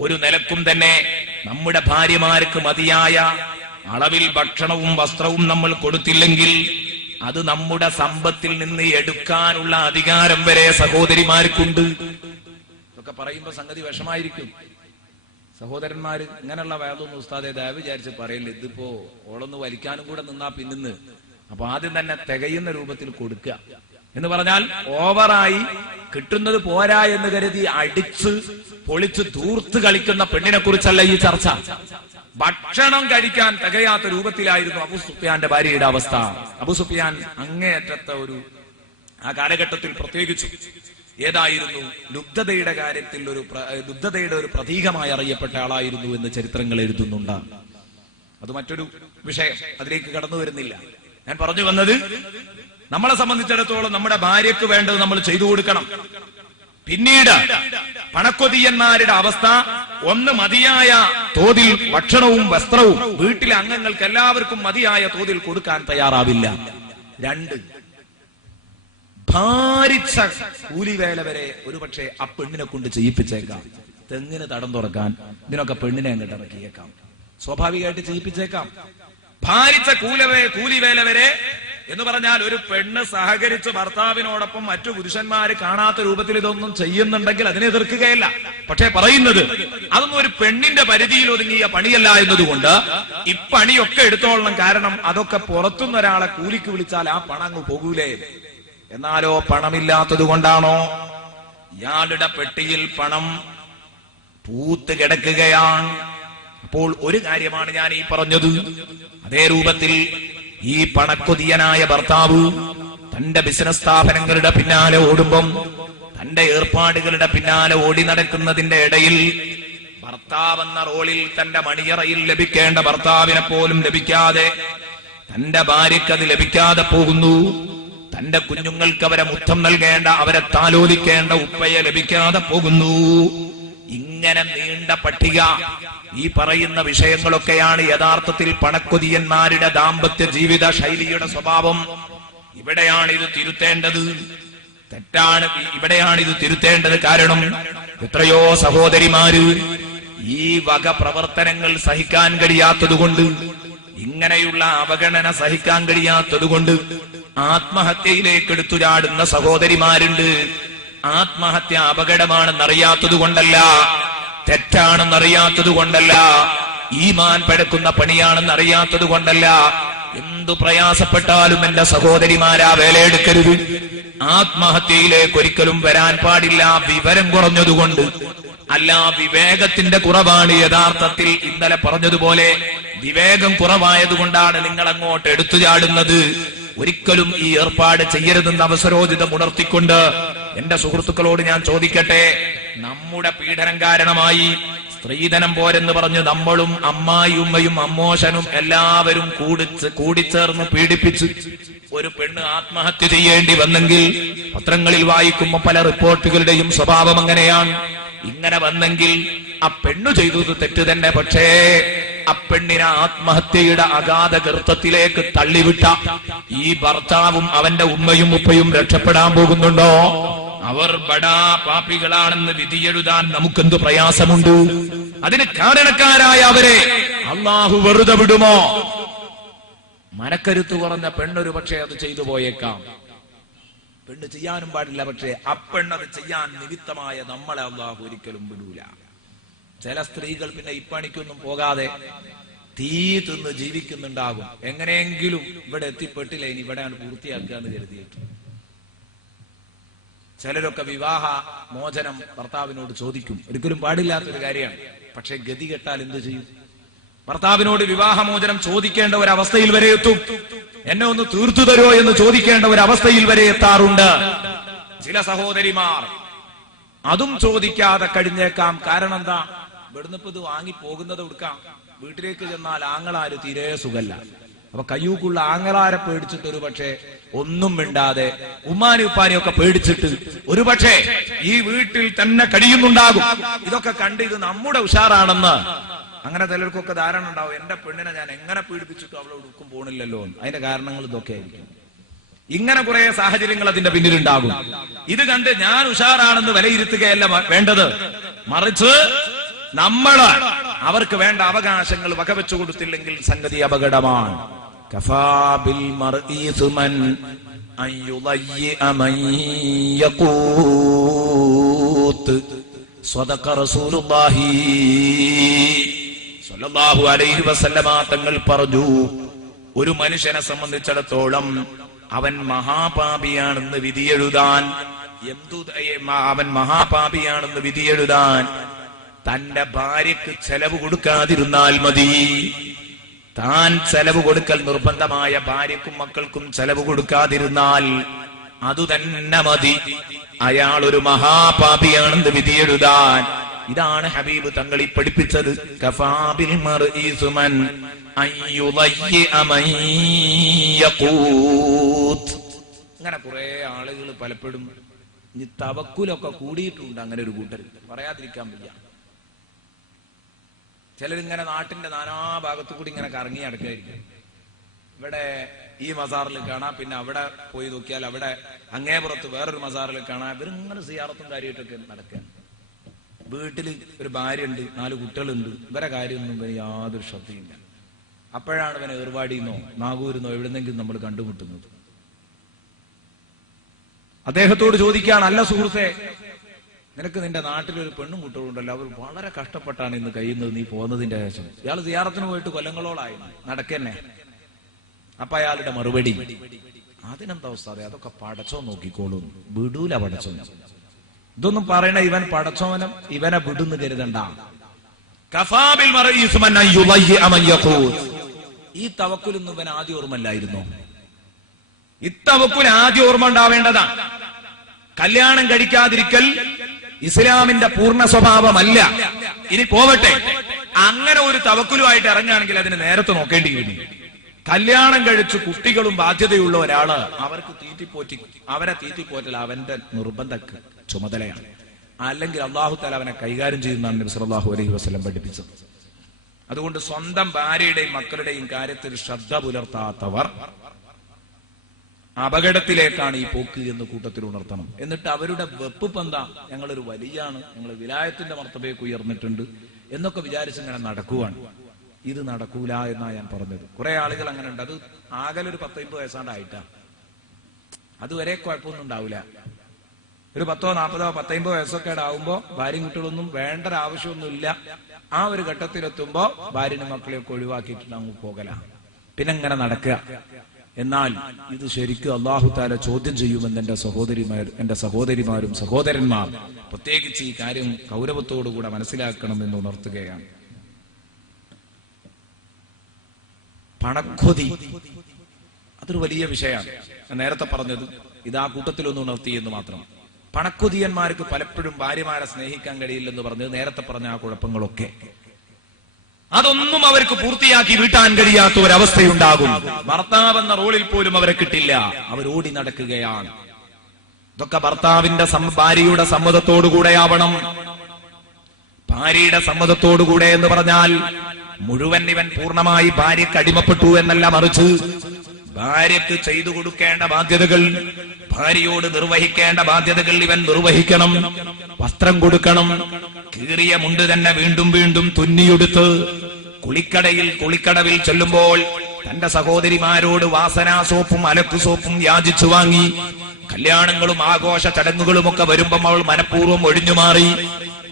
ഒരു നിലക്കും തന്നെ നമ്മുടെ ഭാര്യമാർക്ക് മതിയായ അളവിൽ ഭക്ഷണവും വസ്ത്രവും നമ്മൾ കൊടുത്തില്ലെങ്കിൽ അത് നമ്മുടെ സമ്പത്തിൽ നിന്ന് എടുക്കാനുള്ള അധികാരം വരെ സഹോദരിമാർക്കുണ്ട്. ഇതൊക്കെ പറയുമ്പോ സംഗതി വിഷമായിരിക്കും. സഹോദരന്മാര് ഇങ്ങനെയുള്ള വേദമൊന്നും ഉസ്താദെ ദയവ് വിചാരിച്ച് പറയില്ല. ഇതിപ്പോ ഓളൊന്ന് വലിക്കാനും കൂടെ നിന്നാ പിന്നിന്ന്. അപ്പൊ ആദ്യം തന്നെ തികയുന്ന രൂപത്തിൽ കൊടുക്കുക എന്ന് പറഞ്ഞാൽ ഓവറായി കിട്ടുന്നത് പോരാ എന്ന് കരുതി അടിച്ച് പൊളിച്ച് തൂർത്ത് കളിക്കുന്ന പെണ്ണിനെ കുറിച്ചല്ല ഈ ചർച്ച. ഭക്ഷണം കഴിക്കാൻ തികയാത്ത രൂപത്തിലായിരുന്നു അബൂ സുഫിയാന്റെ ഭാര്യയുടെ അവസ്ഥ. അബൂ സുഫിയാൻ അങ്ങേയറ്റത്തെ ആ കാലഘട്ടത്തിൽ പ്രത്യേകിച്ചു ഏതായിരുന്നു ലുബ്ധതയുടെ കാര്യത്തിൽ ലുബ്ധതയുടെ ഒരു പ്രതീകമായി അറിയപ്പെട്ട ആളായിരുന്നു എന്ന് ചരിത്രങ്ങൾ എഴുതുന്നുണ്ട്. അത് മറ്റൊരു വിഷയം, അതിലേക്ക് കടന്നു വരുന്നില്ല. ഞാൻ പറഞ്ഞു വന്നത്, നമ്മളെ സംബന്ധിച്ചിടത്തോളം നമ്മുടെ ഭാര്യക്ക് വേണ്ടത് നമ്മൾ ചെയ്തു കൊടുക്കണം. പിന്നീട് പണക്കൊതിയന്മാരുടെ അവസ്ഥ ഒന്ന്, മതിയായ തോതിൽ ഭക്ഷണവും വസ്ത്രവും വീട്ടിലെ അംഗങ്ങൾക്ക് എല്ലാവർക്കും മതിയായ തോതിൽ കൊടുക്കാൻ തയ്യാറാവില്ല. രണ്ട്, ഭാരിച്ച കൂലിവേല വരെ ഒരുപക്ഷെ ആ പെണ്ണിനെ കൊണ്ട് ചെയ്യിപ്പിച്ചേക്കാം. തെങ്ങിന് തടം തുറക്കാൻ ഇതിനൊക്കെ പെണ്ണിനെ അങ്ങോട്ട് ഇറക്കിയേക്കാം, സ്വാഭാവികമായിട്ട് ചെയ്യിപ്പിച്ചേക്കാം. ഭാരിച്ച കൂലിവേല വരെ എന്ന് പറഞ്ഞാൽ ഒരു പെണ്ണ് സഹകരിച്ച് ഭർത്താവിനോടൊപ്പം മറ്റു പുരുഷന്മാര് കാണാത്ത രൂപത്തിൽ ഇതൊന്നും ചെയ്യുന്നുണ്ടെങ്കിൽ അതിനെ എതിർക്കുകയല്ല. പക്ഷെ പറയുന്നത് അതൊന്നും ഒരു പെണ്ണിന്റെ പരിധിയിൽ ഒതുങ്ങിയ പണിയല്ല എന്നതുകൊണ്ട് ഈ പണിയൊക്കെ എടുത്തോളണം. കാരണം അതൊക്കെ പുറത്തുനിന്ന് ഒരാളെ കൂലിക്ക് വിളിച്ചാൽ ആ പണം അങ്ങ് പോകൂലേ. എന്നാലോ പണമില്ലാത്തത് കൊണ്ടാണോ? ഇയാളുടെ പെട്ടിയിൽ പണം പൂത്ത് കിടക്കുകയാണ്. അപ്പോൾ ഒരു കാര്യമാണ് ഞാൻ ഈ പറഞ്ഞത്. അതേ രൂപത്തിൽ ഈ പണക്കൊതിയനായ ഭർത്താവ് തന്റെ ബിസിനസ് സ്ഥാപനങ്ങളുടെ പിന്നാലെ ഓടുമ്പം, തന്റെ ഏർപ്പാടുകളുടെ പിന്നാലെ ഓടി നടക്കുന്നതിന്റെ ഇടയിൽ ഭർത്താവ് എന്ന റോളിൽ തന്റെ മണിയറയിൽ ലഭിക്കേണ്ട ഭർത്താവിനെ പോലും ലഭിക്കാതെ, തന്റെ ഭാര്യയ്ക്ക് അത് ലഭിക്കാതെ പോകുന്നു. തന്റെ കുഞ്ഞുങ്ങൾക്ക് അവരെ മുത്തം നൽകേണ്ട, അവരെ താലോലിക്കേണ്ട ഉപ്പയെ ലഭിക്കാതെ പോകുന്നു. ഇങ്ങനെ നീണ്ട പട്ടിക. ഈ പറയുന്ന വിഷയങ്ങളൊക്കെയാണ് യഥാർത്ഥത്തിൽ പണക്കൊതിയന്മാരുടെ ദാമ്പത്യ ജീവിത ശൈലിയുടെ സ്വഭാവം. ഇവിടെയാണ് ഇത് തിരുത്തേണ്ടത്. തെറ്റാണ്. ഇവിടെയാണ് ഇത് തിരുത്തേണ്ടത്. കാരണം എത്രയോ സഹോദരിമാര് ഈ വക പ്രവർത്തനങ്ങൾ സഹിക്കാൻ കഴിയാത്തതുകൊണ്ട്, ഇങ്ങനെയുള്ള അവഗണന സഹിക്കാൻ കഴിയാത്തതുകൊണ്ട് ആത്മഹത്യയിലേക്ക് എടുത്തു ചാടുന്ന സഹോദരിമാരുണ്ട്. ആത്മഹത്യ അപകടമാണെന്നറിയാത്തത് കൊണ്ടല്ല, തെറ്റാണെന്നറിയാത്തത് കൊണ്ടല്ല, ഈമാൻ പഴക്കുന്ന പണിയാണെന്നറിയാത്തത് കൊണ്ടല്ല. എന്തു പ്രയാസപ്പെട്ടാലും എന്റെ സഹോദരിമാരാ വേലയെടുക്കരുത്. ആത്മഹത്യയിലേക്ക് ഒരിക്കലും വരാൻ പാടില്ല. വിവരം കുറഞ്ഞതുകൊണ്ട് അല്ല, വിവേകത്തിന്റെ കുറവാണ്. യഥാർത്ഥത്തിൽ ഇന്നലെ പറഞ്ഞതുപോലെ വിവേകം കുറവായതുകൊണ്ടാണ് നിങ്ങൾ അങ്ങോട്ട് എടുത്തു ചാടുന്നത്. ഒരിക്കലും ഈ ഏർപ്പാട് ചെയ്യരുതെന്ന് അവസരോചിതം ഉണർത്തിക്കൊണ്ട് എന്റെ സുഹൃത്തുക്കളോട് ഞാൻ ചോദിക്കട്ടെ, നമ്മുടെ പീഡനം കാരണമായി സ്ത്രീധനം പോരെന്ന് പറഞ്ഞ് നമ്മളും അമ്മായി ഉമ്മയും അമ്മോശനും എല്ലാവരും കൂടിച്ചേർന്ന് പീഡിപ്പിച്ച് ഒരു പെണ്ണ് ആത്മഹത്യ ചെയ്യേണ്ടി വന്നെങ്കിൽ, പത്രങ്ങളിൽ വായിക്കുമ്പോൾ പല റിപ്പോർട്ടുകളുടെയും സ്വഭാവം അങ്ങനെയാണ്. ഇങ്ങനെ വന്നെങ്കിൽ ആ പെണ്ണു ചെയ്തത് തെറ്റ് തന്നെ. പക്ഷേ അപ്പെണ്ണിനെ ആത്മഹത്യയുടെ അഗാധ ഗർത്തത്തിലേക്ക് തള്ളിവിട്ട ഈ ഭർത്താവും അവന്റെ ഉമ്മയും ഉപ്പയും രക്ഷപ്പെടാൻ പോകുന്നുണ്ടോ? അവർ ബടാ പാപികളാണെന്ന് വിധിയെഴുതാൻ നമുക്കെന്ത് പ്രയാസമുണ്ട്? അതിന് കാരണക്കാരായ അവരെ അള്ളാഹു വെറുതെ വിടുമോ? മനക്കരുത്ത് കുറഞ്ഞ പെണ്ണൊരു പക്ഷേ അത് ചെയ്തു പോയേക്കാം. പെണ്ണ് ചെയ്യാനും പാടില്ല, പക്ഷേ അപ്പെണ്ണത് ചെയ്യാൻ നിമിത്തമായ നമ്മളെ അള്ളാഹു ഒരിക്കലും വിടൂല. ചില സ്ത്രീകൾ പിന്നെ ഇപ്പണിക്കൊന്നും പോകാതെ തീ തിന്ന് ജീവിക്കുന്നുണ്ടാകും. എങ്ങനെയെങ്കിലും ഇവിടെ എത്തിപ്പെട്ടില്ല, ഇനി ഇവിടെയാണ് പൂർത്തിയാക്കുക എന്ന് കരുതിയിട്ട്. ചിലരൊക്കെ വിവാഹ മോചനം ഭർത്താവിനോട് ചോദിക്കും. ഒരിക്കലും പാടില്ലാത്തൊരു കാര്യമാണ്. പക്ഷെ ഗതി കെട്ടാൽ എന്ത് ചെയ്യും? ഭർത്താവിനോട് വിവാഹമോചനം ചോദിക്കേണ്ട ഒരവസ്ഥയിൽ വരെ എത്തും. എന്നെ ഒന്ന് തീർത്തു തരോ എന്ന് ചോദിക്കേണ്ട ഒരവസ്ഥയിൽ വരെ എത്താറുണ്ട് ചില സഹോദരിമാർ. അതും ചോദിക്കാതെ കഴിഞ്ഞേക്കാം. കാരണം എന്താ? ഇവിടുന്ന് ഇപ്പൊ ഇത് വാങ്ങി പോകുന്നത് കൊടുക്കാം. വീട്ടിലേക്ക് ചെന്നാൽ ആങ്ങളാര് തീരെ സുഖല്ല. അപ്പൊ കയ്യൂക്കുള്ള ആങ്ങളാരെ പേടിച്ചിട്ട് ഒരു പക്ഷേ ഒന്നും മിണ്ടാതെ ഉമ്മാനും ഉപ്പാനും ഒക്കെ പേടിച്ചിട്ട് ഒരു പക്ഷേ ഈ വീട്ടിൽ തന്നെ കഴിയുന്നുണ്ടാകും. ഇതൊക്കെ കണ്ട് ഇത് നമ്മുടെ ഉഷാറാണെന്ന് അങ്ങനെ ചിലർക്കൊക്കെ ധാരണ ഉണ്ടാവും. എന്റെ പെണ്ണിനെ ഞാൻ എങ്ങനെ പീഡിപ്പിച്ചിട്ടും അവളെ ഉടുക്കും പോണില്ലല്ലോ. അതിന്റെ കാരണങ്ങൾ ഇതൊക്കെ ആയിരിക്കും. ഇങ്ങനെ കുറെ സാഹചര്യങ്ങൾ അതിന്റെ പിന്നിലുണ്ടാകും. ഇത് കണ്ട് ഞാൻ ഉഷാറാണെന്ന് വിലയിരുത്തുകയല്ല വേണ്ടത്, മറിച്ച് നമ്മള് അവർക്ക് വേണ്ട അവകാശങ്ങൾ വകവെച്ചു കൊടുത്തില്ലെങ്കിൽ സംഗതി അപകടമാണ്. കഫാബിൽ മർഈസുമൻ അയ്യുളയ്യ മൻ യഖൂത് സ്വദഖ റസൂലുള്ളാഹി സ്വല്ലല്ലാഹു അലൈഹി വസല്ലമ തങ്ങൾ പറഞ്ഞു, ഒരു മനുഷ്യനെ സംബന്ധിച്ചിടത്തോളം അവൻ മഹാപാപിയാണെന്ന് വിധിയെഴുതാൻ തന്റെ ഭാര്യക്ക് ചെലവ് കൊടുക്കാതിരുന്നാൽ മതി. താൻ ചെലവ് കൊടുക്കൽ നിർബന്ധമായ ഭാര്യക്കും മക്കൾക്കും ചെലവ് കൊടുക്കാതിരുന്നാൽ അതുതന്നെ മതി. അയാൾ ഒരു മഹാപാപിയാണെന്ന് വിധിയെഴുതാൻ. ഇതാണ് ഹബീബ് തങ്ങളി പഠിപ്പിച്ചത്. കഫാബിൽ മർഈസുമൻ അയ്യുളയ്യ മൻ യഖൂത്. അങ്ങനെ കുറെ ആളുകൾ പലപ്പോഴും ഈ തവക്കുലൊക്കെ കൂടിയിട്ടുണ്ട്. അങ്ങനെ ഒരു കൂട്ടർ പറയാതിരിക്കാൻ വയ്യ. ചിലരിങ്ങനെ നാട്ടിന്റെ നാനാഭാഗത്തു കൂടി ഇങ്ങനെ കറങ്ങി നടക്കുകയായിരിക്കും. ഇവിടെ ഈ മസാറിൽ കാണാം, പിന്നെ അവിടെ പോയി നോക്കിയാൽ അവിടെ അങ്ങേപുറത്ത് വേറൊരു മസാറിൽ കാണാം. ഇവരിങ്ങനെ സിയാറത്തും കാര്യമായിട്ടൊക്കെ നടക്കുക. വീട്ടിൽ ഒരു ഭാര്യ ഉണ്ട്, 4 കുട്ടികളുണ്ട്. ഇവരെ കാര്യമൊന്നും ഇവന് യാതൊരു ശ്രദ്ധയില്ല. അപ്പോഴാണ് ഇവനെ ഏർവാടിന്നോ നാഗൂരിന്നോ എവിടെന്നെങ്കിലും നമ്മൾ കണ്ടുമുട്ടുന്നത്. അദ്ദേഹത്തോട് ചോദിക്കുകയാണ്, അല്ല സുഹൃത്തെ, നിനക്ക് നിന്റെ നാട്ടിലൊരു പെണ്ണും കുട്ടികളുണ്ടല്ലോ, അവർ വളരെ കഷ്ടപ്പെട്ടാണ് ഇന്ന് കഴിയുന്നത്, നീ പോകുന്നതിന്റെ ശേഷം. ഇയാൾ സിയാറത്തിന് പോയിട്ട് കൊല്ലങ്ങളോളായി നടക്കന്നെ. അപ്പൊ അയാളുടെ മറുപടി, അതിനെന്താ ഉസ്താദേ, അതൊക്കെ പടച്ചോ നോക്കിക്കോളൂ, വിടൂല പടച്ചോ. ഇതൊന്നും പറയണ ഇവൻ പടച്ചോനം ഇവനെ വിടുന്ന് കരുതണ്ട. കഫാബിൽ മർഈസുമൻ അയ്യുളയ്യ മൻ യഖൂത്. ഈ തവക്കുലൊന്നും ഇവൻ ആദ്യം ഓർമ്മല്ലായിരുന്നു. ഇത്തവക്കുൽ ആദ്യം ഓർമ്മ ഉണ്ടാവേണ്ടതാണ്. കല്യാണം കഴിക്കാതിരിക്കൽ ഇസ്ലാമിന്റെ പൂർണ്ണ സ്വഭാവമല്ല. ഇനി പോവട്ടെ, അങ്ങനെ ഒരു തവക്കുലുമായിട്ട് ഇറങ്ങുകയാണെങ്കിൽ അതിന് നേരത്തെ നോക്കേണ്ടി വരും. കല്യാണം കഴിച്ച് കുട്ടികളും ബാധ്യതയുള്ള ഒരാള് അവരെ തീറ്റിപ്പോറ്റൽ അവന്റെ നിർബന്ധ ചുമതലയാണ്. അല്ലെങ്കിൽ അള്ളാഹു തആല അവനെ കൈകാര്യം ചെയ്യുന്നതാണ് നബി സല്ലല്ലാഹു അലൈഹി വസല്ലം പഠിപ്പിച്ചത്. അതുകൊണ്ട് സ്വന്തം ഭാര്യയുടെയും മക്കളുടെയും കാര്യത്തിൽ ശ്രദ്ധ പുലർത്താത്തവർ അപകടത്തിലേക്കാണ് ഈ പോക്ക് എന്ന് കൂട്ടത്തിൽ ഉണർത്തണം. എന്നിട്ട് അവരുടെ വെപ്പ് എന്താ, ഞങ്ങളൊരു വലിയാണ്, ഞങ്ങൾ വിലായത്തിന്റെ മർത്തബയ്ക്ക് ഉയർന്നിട്ടുണ്ട് എന്നൊക്കെ വിചാരിച്ചിങ്ങനെ നടക്കുവാണ്. ഇത് നടക്കൂല എന്നാ ഞാൻ പറഞ്ഞത്. കുറെ ആളുകൾ അങ്ങനെ ഉണ്ട്. അത് ആകെ ഒരു 10-50 വയസ്സാണ്ടായിട്ടാ. അതുവരെ കുഴപ്പമൊന്നും ഉണ്ടാവില്ല. ഒരു 10, 40, 50 വയസ്സൊക്കെ ആവുമ്പോ ഭാര്യയും കുട്ടികളൊന്നും വേണ്ട ആവശ്യമൊന്നുമില്ല. ആ ഒരു ഘട്ടത്തിലെത്തുമ്പോ ഭാര്യനും മക്കളെയൊക്കെ ഒഴിവാക്കിയിട്ട് അങ്ങ് പോകല, പിന്നെ ഇങ്ങനെ നടക്കുക. എന്നാൽ ഇത് ശരിക്കും അല്ലാഹു തആല ചോദ്യം ചെയ്യുമെന്ന് എന്റെ സഹോദരിമാരും സഹോദരന്മാർ പ്രത്യേകിച്ച് ഈ കാര്യം ഗൗരവത്തോടുകൂടെ മനസ്സിലാക്കണമെന്ന് ഉണർത്തുകയാണ്. പണക്കൊതി അതൊരു വലിയ വിഷയമാണ്. ഞാൻ നേരത്തെ പറഞ്ഞത് ഇത് ആ കൂട്ടത്തിലൊന്നും ഉണർത്തി എന്ന് മാത്രം. പണക്കൊതിയന്മാർക്ക് പലപ്പോഴും ഭാര്യമാരെ സ്നേഹിക്കാൻ കഴിയില്ലെന്ന് പറഞ്ഞത് നേരത്തെ പറഞ്ഞ ആ കുഴപ്പങ്ങളൊക്കെ അതൊന്നും അവർക്ക് പൂർത്തിയാക്കി വീട്ടാൻ കഴിയാത്ത ഒരവസ്ഥയുണ്ടാകും. ഭർത്താവ് എന്ന റോളിൽ പോലും അവരെ കിട്ടില്ല, അവരോടി നടക്കുകയാണ്. ഇതൊക്കെ ഭർത്താവിന്റെ ഭാര്യയുടെ സമ്മതത്തോടുകൂടെയാവണം. ഭാര്യയുടെ സമ്മതത്തോടുകൂടെ എന്ന് പറഞ്ഞാൽ മുഴുവൻ ഇവൻ പൂർണ്ണമായി ഭാര്യയ്ക്ക് അടിമപ്പെട്ടു എന്നല്ല, മറിച്ച് ഭാര്യയ്ക്ക് ചെയ്തു കൊടുക്കേണ്ട ബാധ്യതകൾ, ഭാര്യയോട് നിർവഹിക്കേണ്ട ബാധ്യതകൾ ഇവൻ നിർവഹിക്കണം. വസ്ത്രം കൊടുക്കണം. കീറിയ മുണ്ട് തന്നെ വീണ്ടും വീണ്ടും തുന്നിയെടുത്ത് കുളിക്കടവിൽ ചെല്ലുമ്പോൾ തന്റെ സഹോദരിമാരോട് വാസനാ സോപ്പും അലക്കു സോപ്പും യാചിച്ചു വാങ്ങി. കല്യാണങ്ങളും ആഘോഷ ചടങ്ങുകളുമൊക്കെ വരുമ്പം അവൾ മനഃപൂർവ്വം ഒഴിഞ്ഞുമാറി.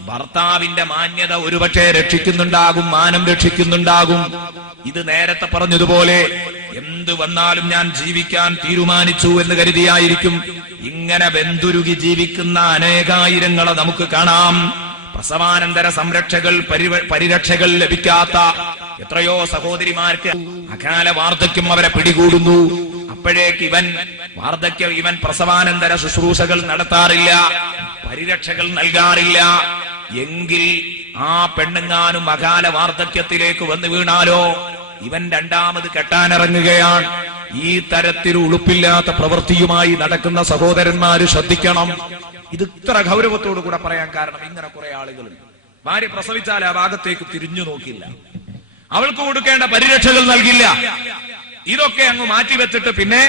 ഭർത്താവിന്റെ മാന്യത ഒരുപക്ഷെ രക്ഷിക്കുന്നുണ്ടാകും, മാനം രക്ഷിക്കുന്നുണ്ടാകും. ഇത് നേരത്തെ പറഞ്ഞതുപോലെ എന്ത് വന്നാലും ഞാൻ ജീവിക്കാൻ തീരുമാനിച്ചു എന്ന് കരുതിയായിരിക്കും ഇങ്ങനെ വെന്തുരുകി ജീവിക്കുന്ന അനേകായിരങ്ങളെ നമുക്ക് കാണാം. പ്രസവാനന്തര പരിരക്ഷകൾ ലഭിക്കാത്ത എത്രയോ സഹോദരിമാർക്ക് അകാല വാർദ്ധക്യം അവരെ പിടികൂടുന്നു. അപ്പോഴേക്ക് ഇവൻ പ്രസവാനന്തര ശുശ്രൂഷകൾ നടത്താറില്ല, പരിരക്ഷകൾ നൽകാറില്ല. എങ്കിൽ ആ പെണ്ണുങ്ങാനും അകാല വാർദ്ധക്യത്തിലേക്ക് വന്നു വീണാലോ ഇവൻ രണ്ടാമത് കെട്ടാനിറങ്ങുകയാണ്. ഈ തരത്തിൽ ഉളുപ്പില്ലാത്ത പ്രവൃത്തിയുമായി നടക്കുന്ന സഹോദരന്മാര് ശ്രദ്ധിക്കണം. ഇത് ഇത്ര ഗൗരവത്തോടു കൂടെ പറയാൻ കാരണം ഇങ്ങനെ കുറെ ആളുകളുണ്ട്. ഭാര്യ പ്രസവിച്ചാൽ ആ ഭാഗത്തേക്ക് തിരിഞ്ഞു നോക്കില്ല, അവൾക്ക് കൊടുക്കേണ്ട പരിരക്ഷകൾ നൽകില്ല. ഇതൊക്കെ അങ്ങ് മാറ്റിവെച്ചിട്ട് പിന്നെ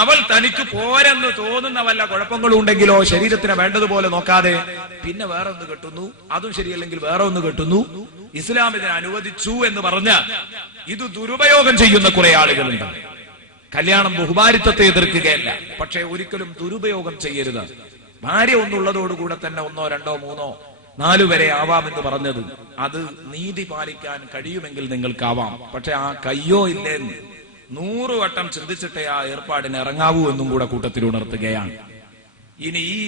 അവൾ തനിക്ക് പോരെന്ന് തോന്നുന്ന വല്ല കുഴപ്പങ്ങളും ഉണ്ടെങ്കിലോ ശരീരത്തിന് വേണ്ടതുപോലെ നോക്കാതെ പിന്നെ വേറെ ഒന്ന് കെട്ടുന്നു, അതും ശരിയല്ലെങ്കിൽ വേറെ ഒന്ന് കെട്ടുന്നു. ഇസ്ലാം ഇതിനെ അനുവദിച്ചു എന്ന് പറഞ്ഞ് ഇത് ദുരുപയോഗം ചെയ്യുന്ന കുറെ ആളുകളുണ്ട്. കല്യാണം ബഹുഭാരിത്വത്തെ എതിർക്കുകയല്ല, പക്ഷെ ഒരിക്കലും ദുരുപയോഗം ചെയ്യരുത്. ഭാര്യ ഒന്നുള്ളതോടുകൂടെ തന്നെ 1, 2, 3, 4 വരെ ആവാമെന്ന് പറഞ്ഞത് അത് നീതി പാലിക്കാൻ കഴിയുമെങ്കിൽ നിങ്ങൾക്കാവാം. പക്ഷെ ആ കയ്യോ ഇല്ലെന്ന് 100 വട്ടം ചിന്തിച്ചിട്ടേ ആ ഏർപ്പാടിന് ഇറങ്ങാവൂ എന്നും കൂടെ കൂട്ടത്തിൽ ഉണർത്തുകയാണ്. ഇനി ഈ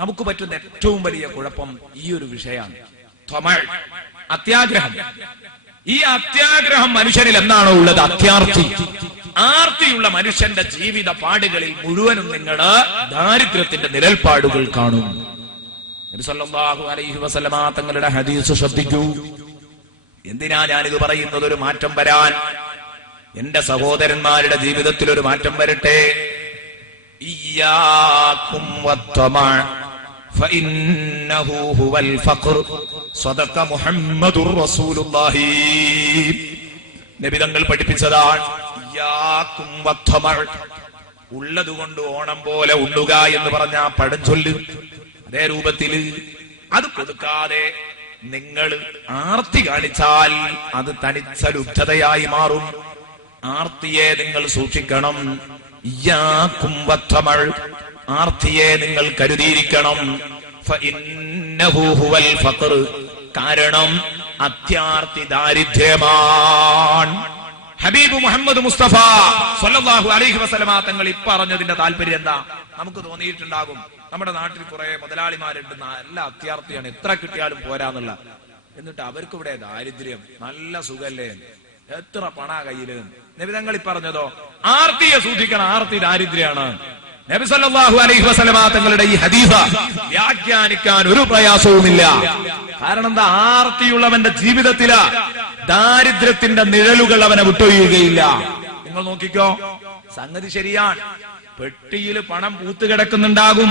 നമുക്ക് പറ്റുന്ന ഏറ്റവും വലിയ കുഴപ്പം ഈ ഒരു വിഷയമാണ്, അത്യാഗ്രഹം. ഈ അത്യാഗ്രഹം മനുഷ്യനിൽ എന്താണോ ഉള്ളത്, അത്യാർത്തി. ആർത്തിയുള്ള മനുഷ്യന്റെ ജീവിത പാടുകളിൽ മുഴുവനും നിങ്ങൾ ദാരിദ്ര്യത്തിന്റെ നിഴൽപ്പാടുകൾ കാണും. നബി സല്ലല്ലാഹു അലൈഹി വസല്ലമ തങ്ങളുടെ ഹദീസ് ശ്രദ്ധിക്കൂ. എന്തിനാ ഞാനിത് പറയുന്നത്? ഒരു മാറ്റം വരാൻ, എന്റെ സഹോദരന്മാരുടെ ജീവിതത്തിൽ ഒരു മാറ്റം വരട്ടെ. ഇയ്യാകും വത്തമഅ ഫഇന്നഹു ഹുവൽ ഫഖർ സദഖ മുഹമ്മദുർ റസൂലുള്ളാഹി. നബി തങ്ങൾ പഠിപ്പിച്ചതാണ് ഇയ്യാകും വത്തമഅ, ഉള്ളതുകൊണ്ട് ഓണം പോലെ ഉണ്ണുക എന്ന് പറഞ്ഞ പഴഞ്ചൊല്ല്. അതേ രൂപത്തില് അത് കൊടുക്കാതെ നിങ്ങൾ ആർത്തി കാണിച്ചാൽ അത് തനിച്ച ലുബ്ധതയായി മാറും. ആർത്തിയെ നിങ്ങൾ സൂക്ഷിക്കണം. ഇയ്യാകും വത്തമഅ, ആർത്തിയെ നിങ്ങൾ കരുതിയിരിക്കണം. ഫഇന്നഹു ഹുവൽ ഫഖർ, കാരണം അത്യാർത്തി ദാരിദ്ര്യമാണ്. ഹബീബ് മുഹമ്മദ് മുസ്തഫ സല്ലല്ലാഹു അലൈഹി വസല്ലമ തങ്ങൾ പറഞ്ഞതിന്റെ താല്പര്യം എന്താ? നമുക്ക് തോന്നിയിട്ടുണ്ടാകും നമ്മുടെ നാട്ടിൽ കുറെ മുതലാളിമാരുണ്ട്, നല്ല അത്യാർത്തിയാണ്, എത്ര കിട്ടിയാലും പോരാന്നുള്ള. എന്നിട്ട് അവർക്ക് ഇവിടെ ദാരിദ്ര്യം, നല്ല സുഖല്ലേ, എത്ര പണ കയ്യില്. നബി തങ്ങൾ പറഞ്ഞതോ ആർത്തിയെ സൂക്ഷിക്കണം, ആർത്തി ദാരിദ്ര്യാണ്. നബി സല്ലല്ലാഹു അലൈഹി വസല്ലമ തങ്ങളുടെ ഈ ഹദീസ് വ്യാഖ്യാനിക്കാൻ ഒരു പ്രയാസവുമില്ല. കാരണം എന്താ? ആർത്തിയുള്ളവന്റെ ജീവിതത്തില് ദാരിദ്ര്യത്തിന്റെ നിഴലുകൾ അവനെ വിട്ടൊഴിയുകയില്ല. നിങ്ങൾ നോക്കിക്കോ, സംഗതി ശരിയാണ്. പെട്ടിയിൽ പണം പൂത്തുകിടക്കുന്നുണ്ടാകും.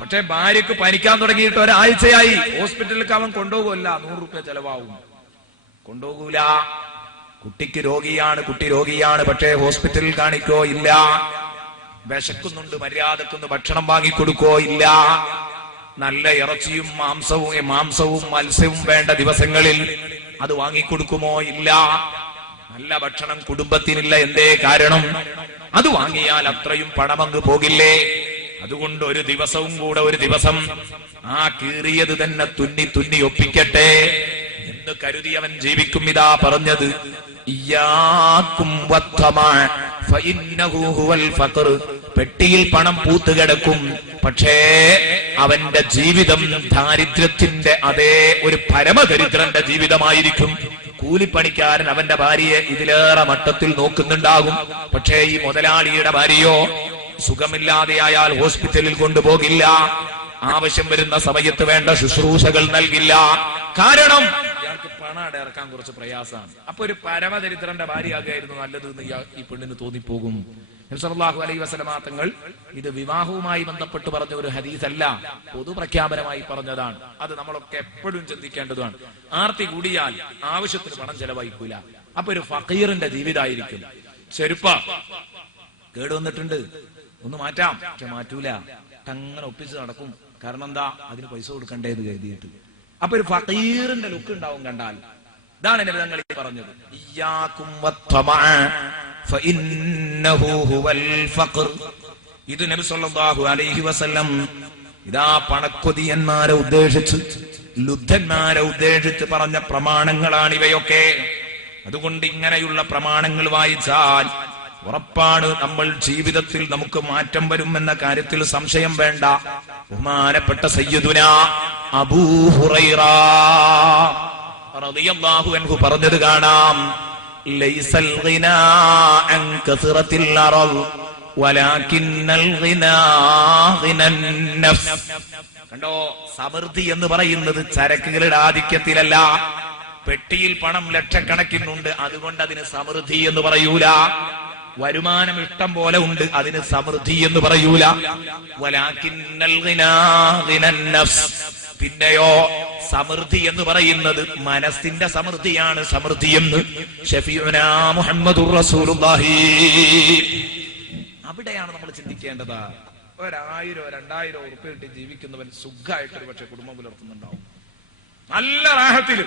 പക്ഷെ ഭാര്യക്ക് പനിക്കാൻ തുടങ്ങിയിട്ട് ഒരാഴ്ചയായി. ഹോസ്പിറ്റലിലേക്ക് അവൻ കൊണ്ടുപോകുമല്ല, 100 രൂപ ചെലവാകും. കൊണ്ടുപോകൂല. കുട്ടിക്ക് രോഗിയാണ്, കുട്ടി രോഗിയാണ്, പക്ഷേ ഹോസ്പിറ്റലിൽ കാണിക്കോ ഇല്ല. വിശക്കുന്നുണ്ട്, മര്യാദക്കൊന്ന് ഭക്ഷണം വാങ്ങിക്കൊടുക്കോ ഇല്ല. നല്ല ഇറച്ചിയും മാംസവും മത്സ്യവും വേണ്ട ദിവസങ്ങളിൽ അത് വാങ്ങിക്കൊടുക്കുമോ ഇല്ല. നല്ല ഭക്ഷണം കുടുംബത്തിനില്ല. എന്തേ കാരണം? അത് വാങ്ങിയാൽ അത്രയും പണമങ്ങ് പോകില്ലേ? അതുകൊണ്ട് ഒരു ദിവസവും കൂടെ ഒരു ദിവസം ആ കീറിയത് തന്നെ തുന്നി ഒപ്പിക്കട്ടെ എന്ന് കരുതി അവൻ ജീവിക്കും. ഇതാ പറഞ്ഞത് ഇയ്യാകും വത്തമഅ ഫഇന്നഹു ഹുവൽ ഫഖർ. പെട്ടിയിൽ പണം പൂത്തുകിടക്കും, പക്ഷേ അവന്റെ ജീവിതം ദാരിദ്ര്യത്തിന്റെ അതേ ഒരു പരമദരിദ്രന്റെ ജീവിതമായിരിക്കും. കൂലിപ്പണിക്കാരൻ അവന്റെ ഭാര്യയെ ഇതിലേറെ മട്ടത്തിൽ നോക്കുന്നുണ്ടാകും. പക്ഷേ ഈ മുതലാളിയുടെ ഭാര്യയോ സുഖമില്ലാതെയായാൽ ഹോസ്പിറ്റലിൽ കൊണ്ടുപോകില്ല. ആവശ്യം വരുന്ന സമയത്ത് വേണ്ട ശുശ്രൂഷകൾ നൽകില്ല. കാരണം ഇയാൾക്ക് പണം ഇറക്കാൻ കുറച്ച് പ്രയാസമാണ്. അപ്പൊ ഒരു പരമദരിദ്രന്റെ ഭാര്യയാകുകയായിരുന്നു നല്ലത് എന്ന് ഈ പെണ്ണിന് തോന്നിപ്പോകും. നബി സല്ലല്ലാഹു അലൈഹി വസല്ലമ തങ്ങൾ ഇത് വിവാഹവുമായി ബന്ധപ്പെട്ട് പറഞ്ഞ ഒരു ഹദീസല്ല, പൊതുപ്രഖ്യാപനമായി പറഞ്ഞതാണ്. അത് നമ്മളൊക്കെ എപ്പോഴും ചിന്തിക്കേണ്ടതാണ്. ആർത്തി കൂടിയാൽ ആവശ്യത്തിന് പണം ചെലവഴിക്കൂല. അപ്പൊ ഒരു ഫഖീറിന്റെ ജീവിതമായിരിക്കും. ചെരുപ്പ കേടുവന്നിട്ടുണ്ട്, ഒന്ന് മാറ്റാം, പക്ഷെ മാറ്റൂല, അങ്ങനെ ഒപ്പിച്ച് നടക്കും. കാരണം എന്താ, അതിന് പൈസ കൊടുക്കണ്ടേന്ന് കരുതിയിട്ട്. അപ്പൊ ഒരു ഫഖീറിന്റെ ലുക്ക് ഉണ്ടാവും കണ്ടാൽ. ഇതാണ് നബി തങ്ങൾ പറഞ്ഞത്, ഇയ്യാകും വത്തമഅ ഫഇന്നഹു ഹുവൽ ഫഖർ. ഇത് നബി സല്ലല്ലാഹു അലൈഹി വസല്ലം ഇതാ പണക്കൊതിയന്മാരെ ഉദ്ദേശിച്ച്, ലുബ്ധന്മാരെ ഉദ്ദേശിച്ച് പറഞ്ഞ പ്രമാണങ്ങളാണ് ഇവയൊക്കെ. അതുകൊണ്ട് ഇങ്ങനെയുള്ള പ്രമാണങ്ങൾ വായിച്ചാൽ ഉറപ്പാണ് നമ്മൾ ജീവിതത്തിൽ നമുക്ക് മാറ്റം വരുമെന്ന കാര്യത്തിൽ സംശയം വേണ്ട. ബഹുമാനപ്പെട്ട സയ്യിദുനാ അബൂ ഹുറൈറ റളിയല്ലാഹു അൻഹു പറഞ്ഞത് കാണാം, ലൈസൽ ഗിനാ അൻ കസറത്തിൽ അർദ് വലാകിന്നൽ ഗിനാ ഗിനൻ നഫ്സ്. കണ്ടോ, സമൃദ്ധി എന്ന് പറയുന്നത് ചരക്കുകളുടെ ആധിക്യത്തിലല്ല. പെട്ടിയിൽ പണം ലക്ഷക്കണക്കിനുണ്ട്, അതുകൊണ്ട് അതിന് സമൃദ്ധി എന്ന് പറയൂല. വരുമാനം ഇഷ്ടം പോലെ ഉണ്ട്, അതിന് സമൃദ്ധി എന്ന് പറയൂല. വലാകിന്നൽ ഗിനാ ഗിനൻ നഫ്സ്. പിന്നെയോ സമൃദ്ധി എന്ന് പറയുന്നത് മനസ്സിന്റെ സമൃദ്ധിയാണ് സമൃദ്ധി എന്ന് ഷഫീഉനാ മുഹമ്മദുർ റസൂലുള്ളാഹി. അവിടെയാണ് നമ്മൾ ചിന്തിക്കേണ്ടത്. 1000-2000 ഉറുപ്പിക കിട്ടി ജീവിക്കുന്നവൻ സുഖമായിട്ട് ഒരു പക്ഷെ കുടുംബം പുലർത്തുന്നുണ്ടാവും. നല്ല റാഹത്തിൽ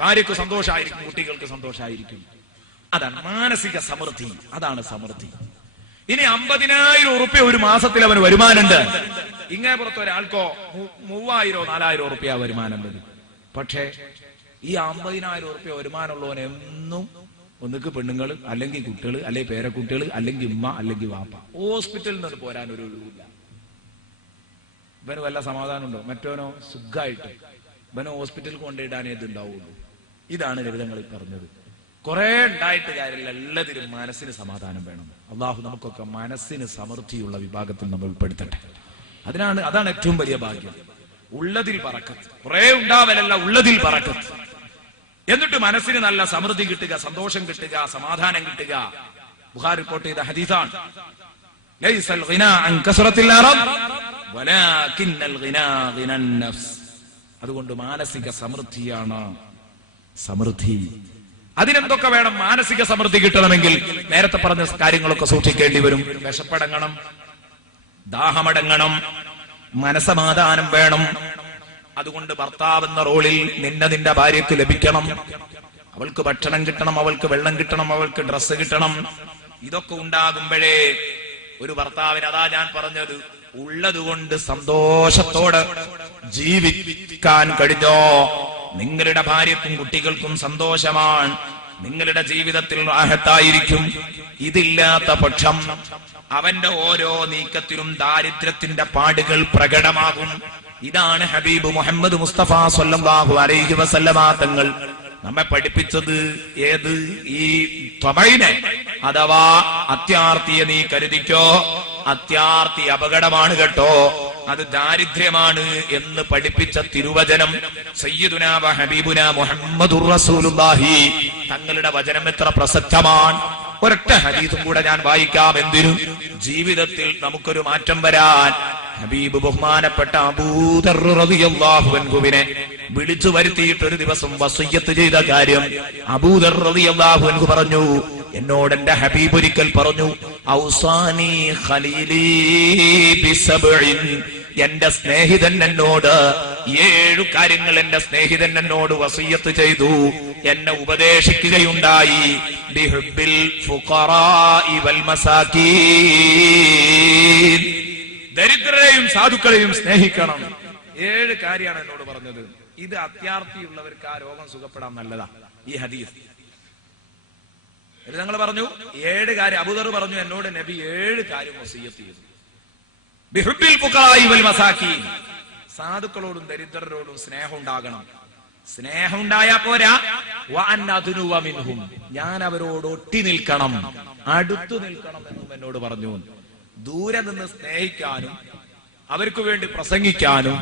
ഭാര്യക്ക് സന്തോഷമായിരിക്കും, കുട്ടികൾക്ക് സന്തോഷമായിരിക്കും. അതാണ് മാനസിക സമൃദ്ധി, അതാണ് സമൃദ്ധി. ഇനി 50,000 ഉറുപ്പിക ഒരു മാസത്തിൽ അവന് വരുമാനമുണ്ട്. ഇങ്ങേ പുറത്ത് ഒരാൾക്കോ 3000-4000 ഉറുപ്പിക വരുമാനം വരും. പക്ഷേ ഈ 50,000 ഉറുപ്പിക വരുമാനമുള്ളവൻ എന്നും ഒന്നുക്ക് പെണ്ണുങ്ങൾ, അല്ലെങ്കിൽ കുട്ടികൾ, അല്ലെങ്കിൽ പേരക്കുട്ടികൾ, അല്ലെങ്കിൽ ഉമ്മ, അല്ലെങ്കിൽ വാപ്പ. ഹോസ്പിറ്റലിൽ നിന്ന് പോരാൻ ഒരു ഒഴിവില്ല. ഇവന് വല്ല സമാധാനമുണ്ടോ? മറ്റോനോ സുഖമായിട്ട് ഇവനോ ഹോസ്പിറ്റലിൽ കൊണ്ടിടാനേ ഇതുണ്ടാവുള്ളൂ. ഇതാണ് ലളിതങ്ങളിൽ പറഞ്ഞത്. കുറെ ഉണ്ടായിട്ട് കാര്യമില്ല, എല്ലാത്തിനും മനസ്സിന് സമാധാനം വേണം. അള്ളാഹു നമുക്കൊക്കെ മനസ്സിന് സമൃദ്ധിയുള്ള വിഭാഗത്തിൽ നമ്മൾ ഉൾപ്പെടുത്തട്ടെ. അതാണ് ഏറ്റവും വലിയ ഭാഗ്യം. ഉള്ളതിൽ ബറക്കത്ത്. കുറെ ഉണ്ടാവലല്ല, ഉള്ളതിൽ ബറക്കത്ത്. എന്നിട്ട് മനസ്സിന് നല്ല സമൃദ്ധി കിട്ടുക, സന്തോഷം കിട്ടുക, സമാധാനം കിട്ടുക. ബുഖാരി റിപ്പോർട്ട് ചെയ്ത ഹദീസാണ്, ലൈസൽ ഗിനാ അൻ കസറത്തിൽ അർദ് വലാകിന്നൽ ഗിനാ ഗിനൻ നഫ്സ്. അതുകൊണ്ട് മാനസിക സമൃദ്ധിയാണ് സമൃദ്ധി. അതിനെന്തൊക്കെ വേണം? മാനസിക സമൃദ്ധി കിട്ടണമെങ്കിൽ നേരത്തെ പറഞ്ഞ കാര്യങ്ങളൊക്കെ സൂക്ഷിക്കേണ്ടി വരും. വിശപ്പടങ്ങണം, ദാഹമടങ്ങണം, മനസമാധാനം വേണം. അതുകൊണ്ട് ഭർത്താവ് എന്ന റോളിൽ നിന്റെ ഭാര്യയ്ക്ക് ലഭിക്കണം. അവൾക്ക് ഭക്ഷണം കിട്ടണം, അവൾക്ക് വെള്ളം കിട്ടണം, അവൾക്ക് ഡ്രസ്സ് കിട്ടണം. ഇതൊക്കെ ഉണ്ടാകുമ്പോഴേ ഒരു ഭർത്താവിന്, അതാ ഞാൻ പറഞ്ഞത്, ഉള്ളതുകൊണ്ട് സന്തോഷത്തോടെ ജീവിക്കാൻ കഴിഞ്ഞോ നിങ്ങളുടെ ഭാര്യക്കും കുട്ടികൾക്കും സന്തോഷമാണ്, നിങ്ങളുടെ ജീവിതത്തിൽ റാഹത്തായിരിക്കും. ഇതില്ലാത്ത പക്ഷം അവന്റെ ഓരോ നീക്കത്തിലും ദാരിദ്ര്യത്തിന്റെ പാടുകൾ പ്രകടമാകും. ഇതാണ് ഹബീബ് മുഹമ്മദ് മുസ്തഫ സ്വല്ലല്ലാഹു അലൈഹി വസല്ലമ തങ്ങൾ നമ്മെ പഠിപ്പിച്ചത്. ഏത്? ഈ ത്വമൈനെ അഥവാ അത്യാർത്തിയെ നീ കരുതിക്കോ, അത്യാർത്തി അപകടമാണ് കേട്ടോ, അത് ദാരിദ്ര്യമാണ് എന്ന് പഠിപ്പിച്ച തിരുവചനം സയ്യിദുനാ വ ഹബീബുനാ മുഹമ്മദുർ റസൂലുള്ളാഹി തങ്ങളുടെ വചനം എത്ര പ്രസക്തമാണ്. ഒരൊറ്റ ഹദീസും കൂടെ ഞാൻ വായിക്കാം. എന്തിനു? ജീവിതത്തിൽ നമുക്കൊരു മാറ്റം വരാൻ ഹബീബ് ബഹുമാനപ്പെട്ട അബൂദർ റളിയല്ലാഹു അൻഹുവിനെ വിളിച്ചു വരുത്തിയിട്ട് ഒരു ദിവസം വസിയ്യത്ത് ചെയ്ത കാര്യം അബൂദർ റളിയല്ലാഹു അൻഹു പറഞ്ഞു. എന്നോട് എന്റെ ഹബീബ് ഒരിക്കൽ പറഞ്ഞു, ഔസാനി ഖലീലി ബിസബ്ഇൻ. എന്റെ സ്നേഹിതൻ എന്നോട് 7 കാര്യങ്ങൾ എന്റെ സ്നേഹിതൻ എന്നോട് വസിയ്യത്ത് ചെയ്തു, എന്നെ ഉപദേശിക്കുകയുണ്ടായി. ബിഹുബ്ബിൽ ഫുഖറാഇ വൽ മസാകീൻ. ദരിദ്രരെയും സാധുക്കളെയും സ്നേഹിക്കണം. 7 കാര്യമാണ് എന്നോട് പറഞ്ഞത്. ഇത് അത്യാർത്തിയുള്ളവർക്ക് ആ രോഗം സുഖപ്പെടാൻ നല്ലതാ. ഈ ഹദീസ് ഞങ്ങൾ പറഞ്ഞു 7 കാര്യം. അബൂദർ പറഞ്ഞു, എന്നോട് നബി 7 കാര്യം വസിയ്യത്ത് ചെയ്തു. ബിഹുബ്ബിൽ ഫുഖറാഇ വൽ മസാകീൻ. സാധുക്കളോടും ദരിദ്രരോടും സ്നേഹം ഉണ്ടാകണം. സ്നേഹം ഉണ്ടായാ പോരാ, വഅന്നദുനുവ മിൻഹും. ഞാൻ അവരോട് ഒട്ടി നിൽക്കണം, അടുത്തു നിൽക്കണം എന്നും എന്നോട് പറഞ്ഞു. ദൂരെ നിന്ന് സ്നേഹിക്കാനും അവർക്ക് വേണ്ടി പ്രസംഗിക്കാനും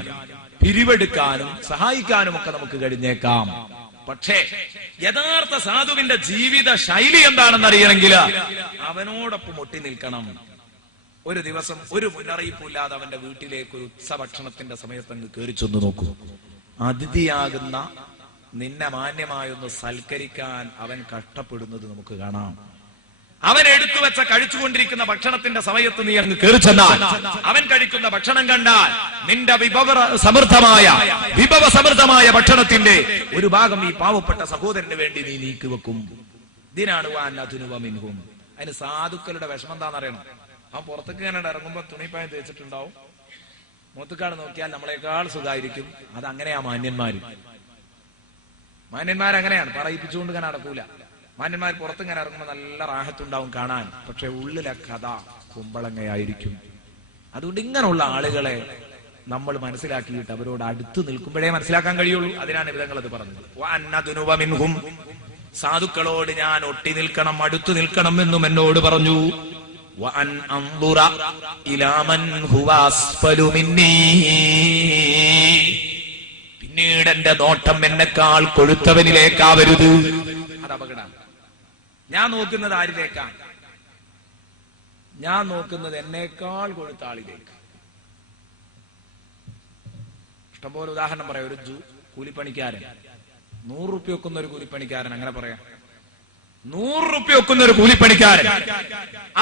പിരിവെടുക്കാനും സഹായിക്കാനും ഒക്കെ നമുക്ക് കഴിഞ്ഞേക്കാം. പക്ഷേ യഥാർത്ഥ സാധുവിന്റെ ജീവിത ശൈലി എന്താണെന്ന് അറിയണമെങ്കിൽ അവനോടൊപ്പം ഒട്ടി നിൽക്കണം. ഒരു ദിവസം ഒരു മുന്നറിയിപ്പില്ലാതെ അവന്റെ വീട്ടിലേക്ക് ഒരു ഉച്ചഭക്ഷണത്തിന്റെ സമയത്ത് അങ്ങ് കയറി ചെന്ന് നോക്കൂ. അതിഥിയാകുന്ന നിന്നെ മാന്യമായൊന്ന് സൽക്കരിക്കാൻ അവൻ കഷ്ടപ്പെടുന്നത് നമുക്ക് കാണാം. അവൻ എടുത്തു വെച്ച കഴിച്ചുകൊണ്ടിരിക്കുന്ന ഭക്ഷണത്തിന്റെ സമയത്ത് നീ അങ്ങ് കയറി ചെന്നാൽ അവൻ കഴിക്കുന്ന ഭക്ഷണം കണ്ടാൽ നിന്റെ വിഭവ സമൃദ്ധമായ ഭക്ഷണത്തിന്റെ ഒരു ഭാഗം ഈ പാവപ്പെട്ട സഹോദരന് വേണ്ടി നീ നീക്കി വെക്കും. ഇതിനാണ് മിൻഹും. അതിന് സാധുക്കളുടെ വിഷമം എന്താണെന്നറിയണം. അവൻ പുറത്തേക്ക് ഇങ്ങനെ ഇറങ്ങുമ്പോ തുണിപ്പായം തേച്ചിട്ടുണ്ടാവും. മൂത്തുക്കാട് നോക്കിയാൽ നമ്മളെക്കാൾ സുഖമായിരിക്കും. അതങ്ങനെയാ മാന്യന്മാരങ്ങനെയാണ്. പറയിപ്പിച്ചുകൊണ്ട് ഇങ്ങനെ നടക്കൂല. മാന്യന്മാർ പുറത്തിങ്ങനെ ഇറങ്ങുമ്പോൾ നല്ല റാഹത്തുണ്ടാവും കാണാൻ. പക്ഷെ ഉള്ളിലെ കഥ കുമ്പളങ്ങയായിരിക്കും. അതുകൊണ്ട് ഇങ്ങനെയുള്ള ആളുകളെ നമ്മൾ മനസ്സിലാക്കിയിട്ട് അവരോട് അടുത്ത് നിൽക്കുമ്പോഴേ മനസ്സിലാക്കാൻ കഴിയുള്ളൂ. അതിനാണ് വിധങ്ങൾ അത് പറഞ്ഞത്. സാധുക്കളോട് ഞാൻ ഒട്ടി നിൽക്കണം, അടുത്തു നിൽക്കണം എന്നും എന്നോട് പറഞ്ഞു. പിന്നീട് എന്റെ നോട്ടം എന്നെക്കാൾ കൊഴുത്തവനിലേക്കാവരുത്. അത് അപകടമാണ്. ഞാൻ നോക്കുന്നത് ആരിലേക്കാണ്? ഞാൻ നോക്കുന്നത് എന്നേക്കാൾ കൊഴുത്ത ആളിലേക്ക്. ഇഷ്ടംപോലെ ഉദാഹരണം പറയാം. ഒരു കൂലിപ്പണിക്കാരൻ, 100 റുപ്യ വെക്കുന്ന ഒരു കൂലിപ്പണിക്കാരൻ, അങ്ങനെ പറയാം, 100 റുപ്യ വെക്കുന്ന ഒരു കൂലിപ്പണിക്കാരൻ,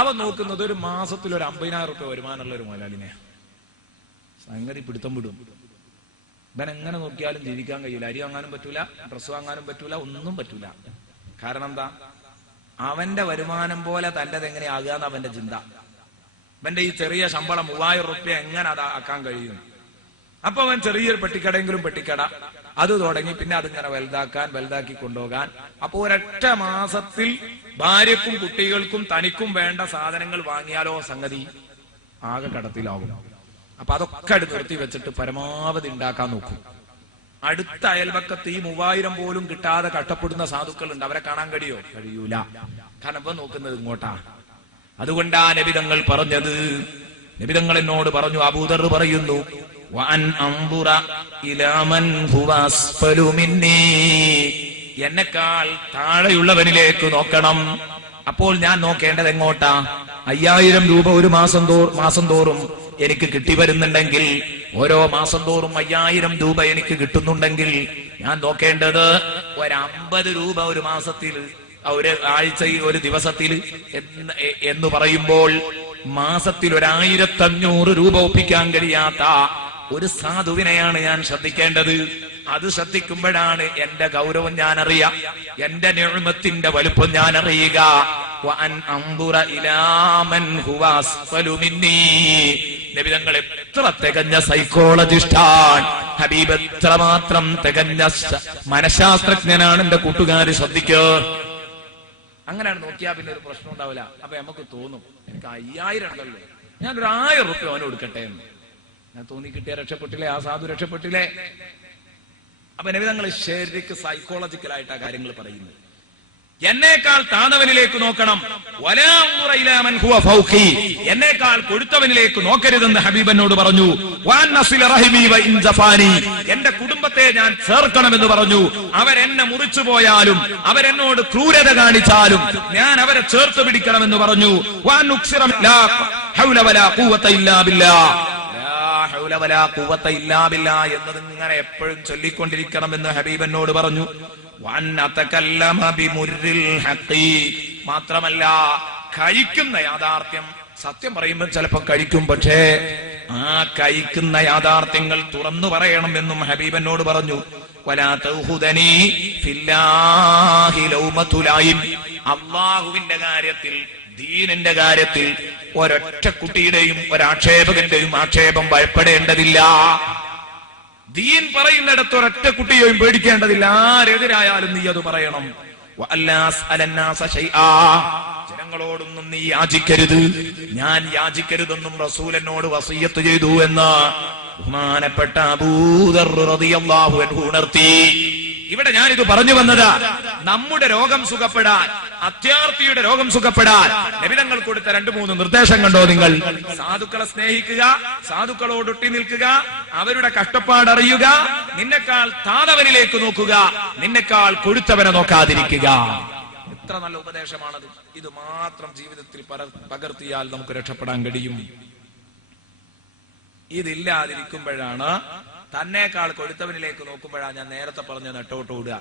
അവൻ നോക്കുന്നത് ഒരു മാസത്തിൽ ഒരു 50,000 റുപ്യ വരുമാനമുള്ള ഒരു മുതലാളിനെ. സംഗതി പിടുത്തം വിടും. ഇവൻ എങ്ങനെ നോക്കിയാലും ജീവിക്കാൻ കഴിയില്ല. അരി വാങ്ങാനും പറ്റൂല, ഡ്രസ് വാങ്ങാനും പറ്റൂല, ഒന്നും പറ്റൂല. കാരണം എന്താ? അവന്റെ വരുമാനം പോലെ തല്ലത് എങ്ങനെയാകുക എന്ന് അവന്റെ ചിന്ത. അവന്റെ ഈ ചെറിയ ശമ്പളം 3000 റുപ്യ എങ്ങനെ അതാക്കാൻ കഴിയും? അപ്പൊ അവൻ ചെറിയൊരു പെട്ടിക്കടെങ്കിലും പെട്ടിക്കട അത് തുടങ്ങി. പിന്നെ അതിങ്ങനെ വലുതാക്കി കൊണ്ടുപോകാൻ. അപ്പൊ ഒരൊറ്റ മാസത്തിൽ ഭാര്യക്കും കുട്ടികൾക്കും തനിക്കും വേണ്ട സാധനങ്ങൾ വാങ്ങിയാലോ സംഗതി ആകെ കടത്തിലാവും. അപ്പൊ അതൊക്കെ നിർത്തി വെച്ചിട്ട് പരമാവധി ഉണ്ടാക്കാൻ നോക്കും. അടുത്ത അയൽപക്കത്ത് ഈ 3000 പോലും കിട്ടാതെ കഷ്ടപ്പെടുന്ന സാധുക്കളുണ്ട്. അവരെ കാണാൻ കഴിയൂല. കാരണം ഇപ്പൊ നോക്കുന്നത് ഇങ്ങോട്ടാ. അതുകൊണ്ടാ നബിതങ്ങൾ പറഞ്ഞത്. നബിതങ്ങൾ എന്നോട് പറഞ്ഞു, അബൂദർ പറയുന്നു, എന്നെക്കാൾ താഴെയുള്ളവനിലേക്ക് നോക്കണം. അപ്പോൾ ഞാൻ നോക്കേണ്ടത് എങ്ങോട്ടാ? 5000 രൂപ ഒരു മാസം തോറും എനിക്ക് കിട്ടി വരുന്നുണ്ടെങ്കിൽ, ഓരോ മാസം തോറും 5000 രൂപ എനിക്ക് കിട്ടുന്നുണ്ടെങ്കിൽ ഞാൻ നോക്കേണ്ടത് 50 രൂപ ഒരു മാസത്തിൽ, ഒരു ആഴ്ചയിൽ, ഒരു ദിവസത്തിൽ എന്ന് പറയുമ്പോൾ മാസത്തിൽ 1500 രൂപ ഒപ്പിക്കാൻ കഴിയാത്ത ഒരു സാധുവിനെയാണ് ഞാൻ ശ്രദ്ധിക്കേണ്ടത്. അത് ശ്രദ്ധിക്കുമ്പോഴാണ് എന്റെ ഗൗരവം ഞാൻ അറിയാം, എന്റെ നിഅമത്തിന്റെ വലുപ്പം ഞാൻ അറിയുക. നബിതങ്ങൾ എത്ര തികഞ്ഞ സൈക്കോളജിസ്റ്റാണ്, ഹബീബ് എത്രമാത്രം തികഞ്ഞ മനഃശാസ്ത്രജ്ഞനാണ്. എന്റെ കൂട്ടുകാര് ശ്രദ്ധിക്കോ. അങ്ങനെയാണ് നോക്കിയാൽ പിന്നെ ഒരു പ്രശ്നം ഉണ്ടാവില്ല. അപ്പൊ നമുക്ക് തോന്നും, എനിക്ക് 5000 ഉണ്ടല്ലോ, ഞാൻ ഒരു 1000 റുപ്യ അവന് കൊടുക്കട്ടെ എന്ന്. ഞാൻ തോന്നി കിട്ടിയ രക്ഷപ്പെട്ടില്ലേ, ആ സാധു രക്ഷപ്പെട്ടില്ലേ. അപ്പൊ നബിതങ്ങൾ ശരിക്ക് സൈക്കോളജിക്കലായിട്ട് ആ കാര്യങ്ങൾ പറയുന്നത്. എന്നേക്കാൾ താഴ്ന്നവനിലേക്ക് നോക്കണം. എന്നേക്കാൾ കൊഴുത്തവനിലേക്ക് നോക്കരുതെന്ന് ഹബീബനോട് പറഞ്ഞു. എന്റെ കുടുംബത്തെ ഞാൻ ചേർക്കണമെന്ന് പറഞ്ഞു. അവരെന്നെ മുറിച്ചു പോയാലും, അവരെന്നോട് ക്രൂരത കാണിച്ചാലും ഞാൻ അവരെ ചേർത്ത് പിടിക്കണമെന്ന് പറഞ്ഞു. എന്നതിങ്ങനെ എപ്പോഴും ചൊല്ലിക്കൊണ്ടിരിക്കണമെന്ന് ഹബീബനോട് പറഞ്ഞു. മാത്രമല്ല, കഴിക്കുന്ന യാഥാർത്ഥ്യം, സത്യം പറയുമ്പോൾ ചിലപ്പോൾ കഴിക്കും, പക്ഷേ ആ കഴിക്കുന്ന യാഥാർത്ഥ്യങ്ങൾ തുറന്നു പറയണം എന്നും ഹബീബനോട് പറഞ്ഞു. അല്ലാഹുവിന്റെ കാര്യത്തിൽ, ദീനിന്റെ കാര്യത്തിൽ ഒരൊറ്റ കുട്ടിയുടെയും ഒരാക്ഷേപകന്റെയും ആക്ഷേപം ഭയപ്പെടേണ്ടതില്ല. ദീൻ പറയുന്നിടത്ത് ഒരൊറ്റ കുട്ടിയെയും പേടിക്കേണ്ടതില്ല. ആരെതിരായാലും നീ അത് പറയണം. ജനങ്ങളോടൊന്നും നീ യാചിക്കരുത്, ഞാൻ യാചിക്കരുതെന്നും റസൂലിനോട് വസിയ്യത്ത് ചെയ്തു എന്ന് ബഹുമാനപ്പെട്ട അബൂദർ റളിയല്ലാഹു അൻഹു ഉണർത്തി. ഇവിടെ ഞാനിത് പറഞ്ഞു വന്നത്, നമ്മുടെ രോഗം സുഖപ്പെടാൻ, അത്യാർത്തിയുടെ രോഗം സുഖപ്പെടാൻ നബിതങ്ങൾ കൊടുത്ത 2-3 നിർദ്ദേശം കണ്ടോ നിങ്ങൾ? സാധുക്കളെ സ്നേഹിക്കുക, സാധുക്കളോടൊട്ടി നിൽക്കുക, അവരുടെ കഷ്ടപ്പാടറിയുക, നിന്നെക്കാൾ താതവനിലേക്ക് നോക്കുക, നിന്നെക്കാൾ കൊഴുത്തവനെ നോക്കാതിരിക്കുക. എത്ര നല്ല ഉപദേശമാണത്. ഇത് മാത്രം ജീവിതത്തിൽ പകർത്തിയാൽ നമുക്ക് രക്ഷപ്പെടാൻ കഴിയും. ഇതില്ലാതിരിക്കുമ്പോഴാണ്, തന്നേക്കാൾ കൊഴുത്തവനിലേക്ക് നോക്കുമ്പോഴാണ് ഞാൻ നേരത്തെ പറഞ്ഞ നെട്ടോട്ടോടുക.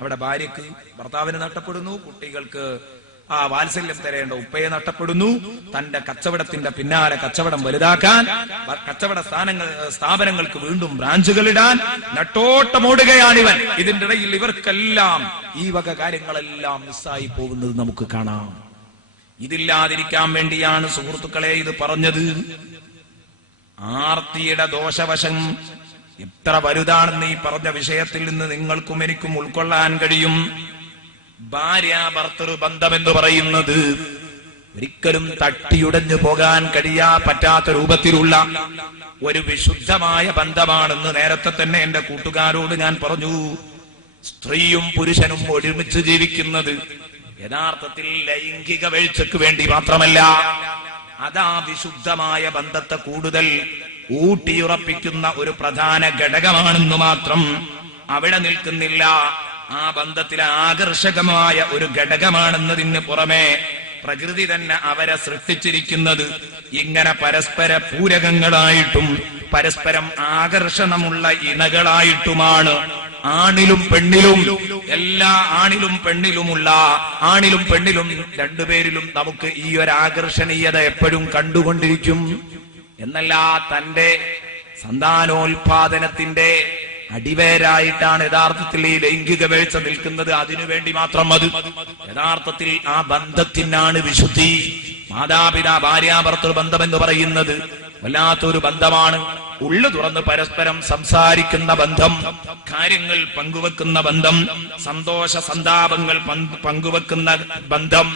അവിടെ ഭാര്യക്ക് ഭർത്താവിന് നഷ്ടപ്പെടുന്നു, കുട്ടികൾക്ക് ആ വാത്സല്യം തരേണ്ട ഉപ്പയെ നഷ്ടപ്പെടുന്നു, തന്റെ കച്ചവടത്തിന്റെ പിന്നാലെ കച്ചവടം വലുതാക്കാൻ, കച്ചവട സ്ഥാപനങ്ങൾക്ക് വീണ്ടും ബ്രാഞ്ചുകൾ ഇടാൻ നട്ടോട്ടമോടുകയാണിവൻ. ഇതിന്റെ ഇടയിൽ ഇവർക്കെല്ലാം ഈ വക കാര്യങ്ങളെല്ലാം മിസ്സായി പോകുന്നത് നമുക്ക് കാണാം. ഇതില്ലാതിരിക്കാൻ വേണ്ടിയാണ് സുഹൃത്തുക്കളെ ഇത് പറഞ്ഞത്. ആർത്തിയുടെ ദോഷവശം എത്ര വലുതാണെന്ന് ഈ പറഞ്ഞ വിഷയത്തിൽ നിന്ന് നിങ്ങൾക്കും എനിക്കും ഉൾക്കൊള്ളാൻ കഴിയും. ഭാര്യ ഭർത്തൃ ബന്ധമെന്ന് പറയുന്നത് ഒരിക്കലും തട്ടിയുടഞ്ഞു പോകാൻ പറ്റാത്ത രൂപത്തിലുള്ള ഒരു വിശുദ്ധമായ ബന്ധമാണെന്ന് നേരത്തെ തന്നെ എന്റെ കൂട്ടുകാരോട് ഞാൻ പറഞ്ഞു. സ്ത്രീയും പുരുഷനും ഒരുമിച്ച് ജീവിക്കുന്നത് യഥാർത്ഥത്തിൽ ലൈംഗിക വീഴ്ചയ്ക്ക് വേണ്ടി മാത്രമല്ല, അതാ വിശുദ്ധമായ ബന്ധത്തെ കൂടുതൽ ഊട്ടിയുറപ്പിക്കുന്ന ഒരു പ്രധാന ഘടകമാണെന്ന് മാത്രം അവിടെ നിൽക്കുന്നില്ല. ആ ബന്ധത്തിലെ ആകർഷകമായ ഒരു ഘടകമാണെന്നതിന് പുറമെ പ്രകൃതി തന്നെ അവരെ സൃഷ്ടിച്ചിരിക്കുന്നത് ഇങ്ങനെ പരസ്പര പൂരകങ്ങളായിട്ടും പരസ്പരം ആകർഷണമുള്ള ഇണകളായിട്ടുമാണ്. ആണിലും പെണ്ണിലും, എല്ലാ ആണിലും പെണ്ണിലും രണ്ടുപേരിലും നമുക്ക് ഈ ഒരു ആകർഷണീയത എപ്പോഴും കണ്ടുകൊണ്ടിരിക്കും. എന്നല്ല, തന്റെ സന്താനോൽപാദനത്തിന്റെ അടിവേരായിട്ടാണ് യഥാർത്ഥത്തിൽ ഈ ലൈംഗിക വീഴ്ച നിൽക്കുന്നത്. അതിനുവേണ്ടി മാത്രം അത് യഥാർത്ഥത്തിൽ ആ ബന്ധത്തിനാണ് വിശുദ്ധി. മാതാപിതാ ഭാര്യാഭർത്തൃ ബന്ധം എന്ന് പറയുന്നത് വല്ലാത്തൊരു ബന്ധമാണ്. ഉള്ളു തുറന്ന് പരസ്പരം സംസാരിക്കുന്ന ബന്ധം, കാര്യങ്ങൾ പങ്കുവെക്കുന്ന ബന്ധം, സന്തോഷ സന്താപങ്ങൾ പങ്കുവെക്കുന്ന ബന്ധം.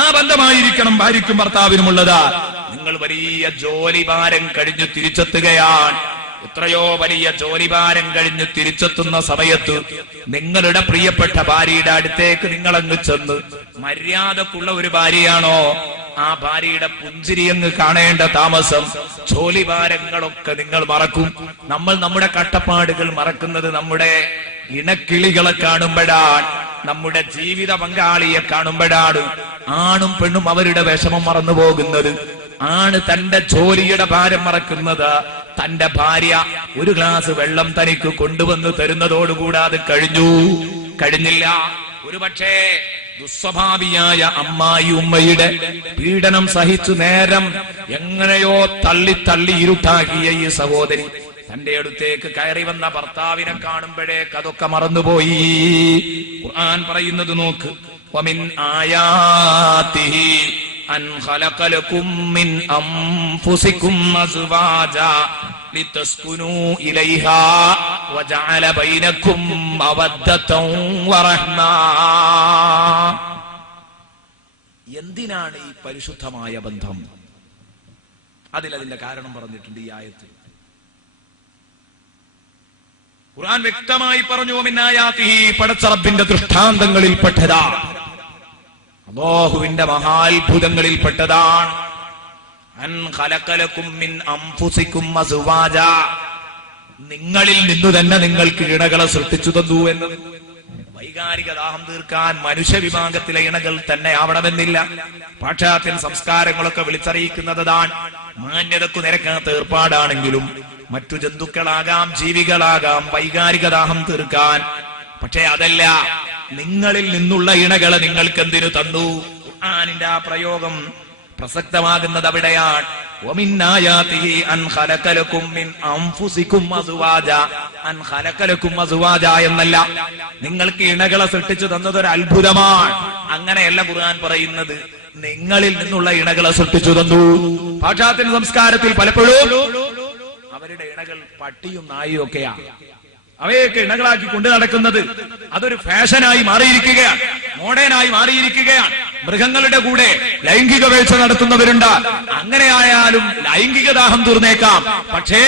ആ ബന്ധമായിരിക്കണം ഭാര്യയ്ക്കും ഭർത്താവിനുമുള്ളത്. നിങ്ങൾ വലിയ ജോലിഭാരം കഴിഞ്ഞു തിരിച്ചെത്തുകയാണ്. എത്രയോ വലിയ ജോലിഭാരം കഴിഞ്ഞ് തിരിച്ചെത്തുന്ന സമയത്ത് നിങ്ങളുടെ പ്രിയപ്പെട്ട ഭാര്യയുടെ അടുത്തേക്ക് നിങ്ങളങ്ങ് ചെന്ന്, മര്യാദക്കുള്ള ഒരു ഭാര്യയാണോ, ആ ഭാര്യയുടെ പുഞ്ചിരി അങ്ങ് കാണേണ്ട താമസം. ജോലിഭാരങ്ങളൊക്കെ നിങ്ങൾ മറക്കും. നമ്മൾ നമ്മുടെ കഷ്ടപ്പാടുകൾ മറക്കുന്നത് നമ്മുടെ ഇണക്കിളികളെ കാണുമ്പോഴാണ്, നമ്മുടെ ജീവിത പങ്കാളിയെ കാണുമ്പോഴാണ്. ആണും പെണ്ണും അവരുടെ വിഷമം മറന്നു പോകുന്നത്. ആണ് തന്റെ ജോലിയുടെ ഭാരം മറക്കുന്നത്. തന്റെ ഭാര്യ ഒരു ഗ്ലാസ് വെള്ളം തനിക്ക് കൊണ്ടുവന്ന് തരുന്നതോടുകൂടാതെ കഴിഞ്ഞില്ല. ഒരുപക്ഷേ ദുസ്വഭാവിയായ അമ്മായി ഉമ്മയുടെ പീഡനം സഹിച്ചു നേരം എങ്ങനെയോ തള്ളി ഇരുട്ടാക്കിയ ഈ സഹോദരി തന്റെ അടുത്തേക്ക് കയറി വന്ന ഭർത്താവിനെ കാണുമ്പോഴേക്ക് അതൊക്കെ മറന്നുപോയി. ഖുർആൻ പറയുന്നത് നോക്ക്, വമിൻ ആയാതിഹി അൻ ഖലഖ ലകും മിൻ അൻഫുസികും അസ്വാജാ ലിതസ്കുനൂ ഇലൈഹാ വജഅല ബൈനകും മവദ്ദതൻ വറഹ്മാ. എന്തിനാണ് ഈ പരിശുദ്ധമായ ബന്ധം? അതിന്റെ കാരണം പറഞ്ഞിട്ടുണ്ട് ഈ ആയത്തിൽ. ഖുർആൻ വ്യക്തമായി പറഞ്ഞു, മിനായാതിഹി, പടച്ച റബ്ബിന്റെ ദൃഷ്ടാന്തങ്ങളിൽ പെട്ടതാ, അല്ലാഹുവിന്റെ മഹാത്ഭുതങ്ങളിൽ പെട്ടതാണ്. അൻ ഖലഖ ലകും മിൻ അൻഫുസികും അസ്വാജാ, നിങ്ങളിൽ നിന്നു തന്നെ നിങ്ങൾക്ക് ഇണകളെ സൃഷ്ടിച്ചു തന്നു എന്ന്. വൈകാരിക ദാഹം തീർക്കാൻ മനുഷ്യ വിഭാഗത്തിലെ ഇണകൾ തന്നെ ആവണമെന്നില്ല. പാശ്ചാത്യൻ സംസ്കാരങ്ങളൊക്കെ വിളിച്ചറിയിക്കുന്നതാണ്. മാന്യതക്കു നിരക്കാത്ത ഏർപ്പാടാണെങ്കിലും മറ്റു ജന്തുക്കളാകാം, ജീവികളാകാം, വൈകാരിക ദാഹം തീർക്കാൻ. പക്ഷേ അതല്ല, നിങ്ങളിൽ നിന്നുള്ള ഇണകളെ നിങ്ങൾക്ക് എന്തിനു തന്നു? ഖുർആനിന്റെ ആ പ്രയോഗം പ്രസക്തമാകുന്നത് അവിടെയാണ്. എന്നല്ല, നിങ്ങൾക്ക് ഇണകളെ സൃഷ്ടിച്ചു തന്നത് ഒരു അത്ഭുതമാണ്. അങ്ങനെയല്ല ഖുർആൻ പറയുന്നത്, നിങ്ങളിൽ നിന്നുള്ള ഇണകളെ സൃഷ്ടിച്ചു തന്നു. പാശ്ചാത്യ സംസ്കാരത്തിൽ പലപ്പോഴും അവരുടെ ഇണകൾ പട്ടിയും നായും ഒക്കെയാണ്. അവയൊക്കെ ഇണകളാക്കി കൊണ്ടു നടക്കുന്നത് അതൊരു ഫാഷനായി മാറിയിരിക്കുകയാണ്, മോഡേണായി മാറിയിരിക്കുകയാണ്. മൃഗങ്ങളുടെ കൂടെ ലൈംഗിക വീഴ്ച നടത്തുന്നവരുണ്ട്. അങ്ങനെയായാലും ലൈംഗിക ദാഹം തീർന്നേക്കാം. പക്ഷേ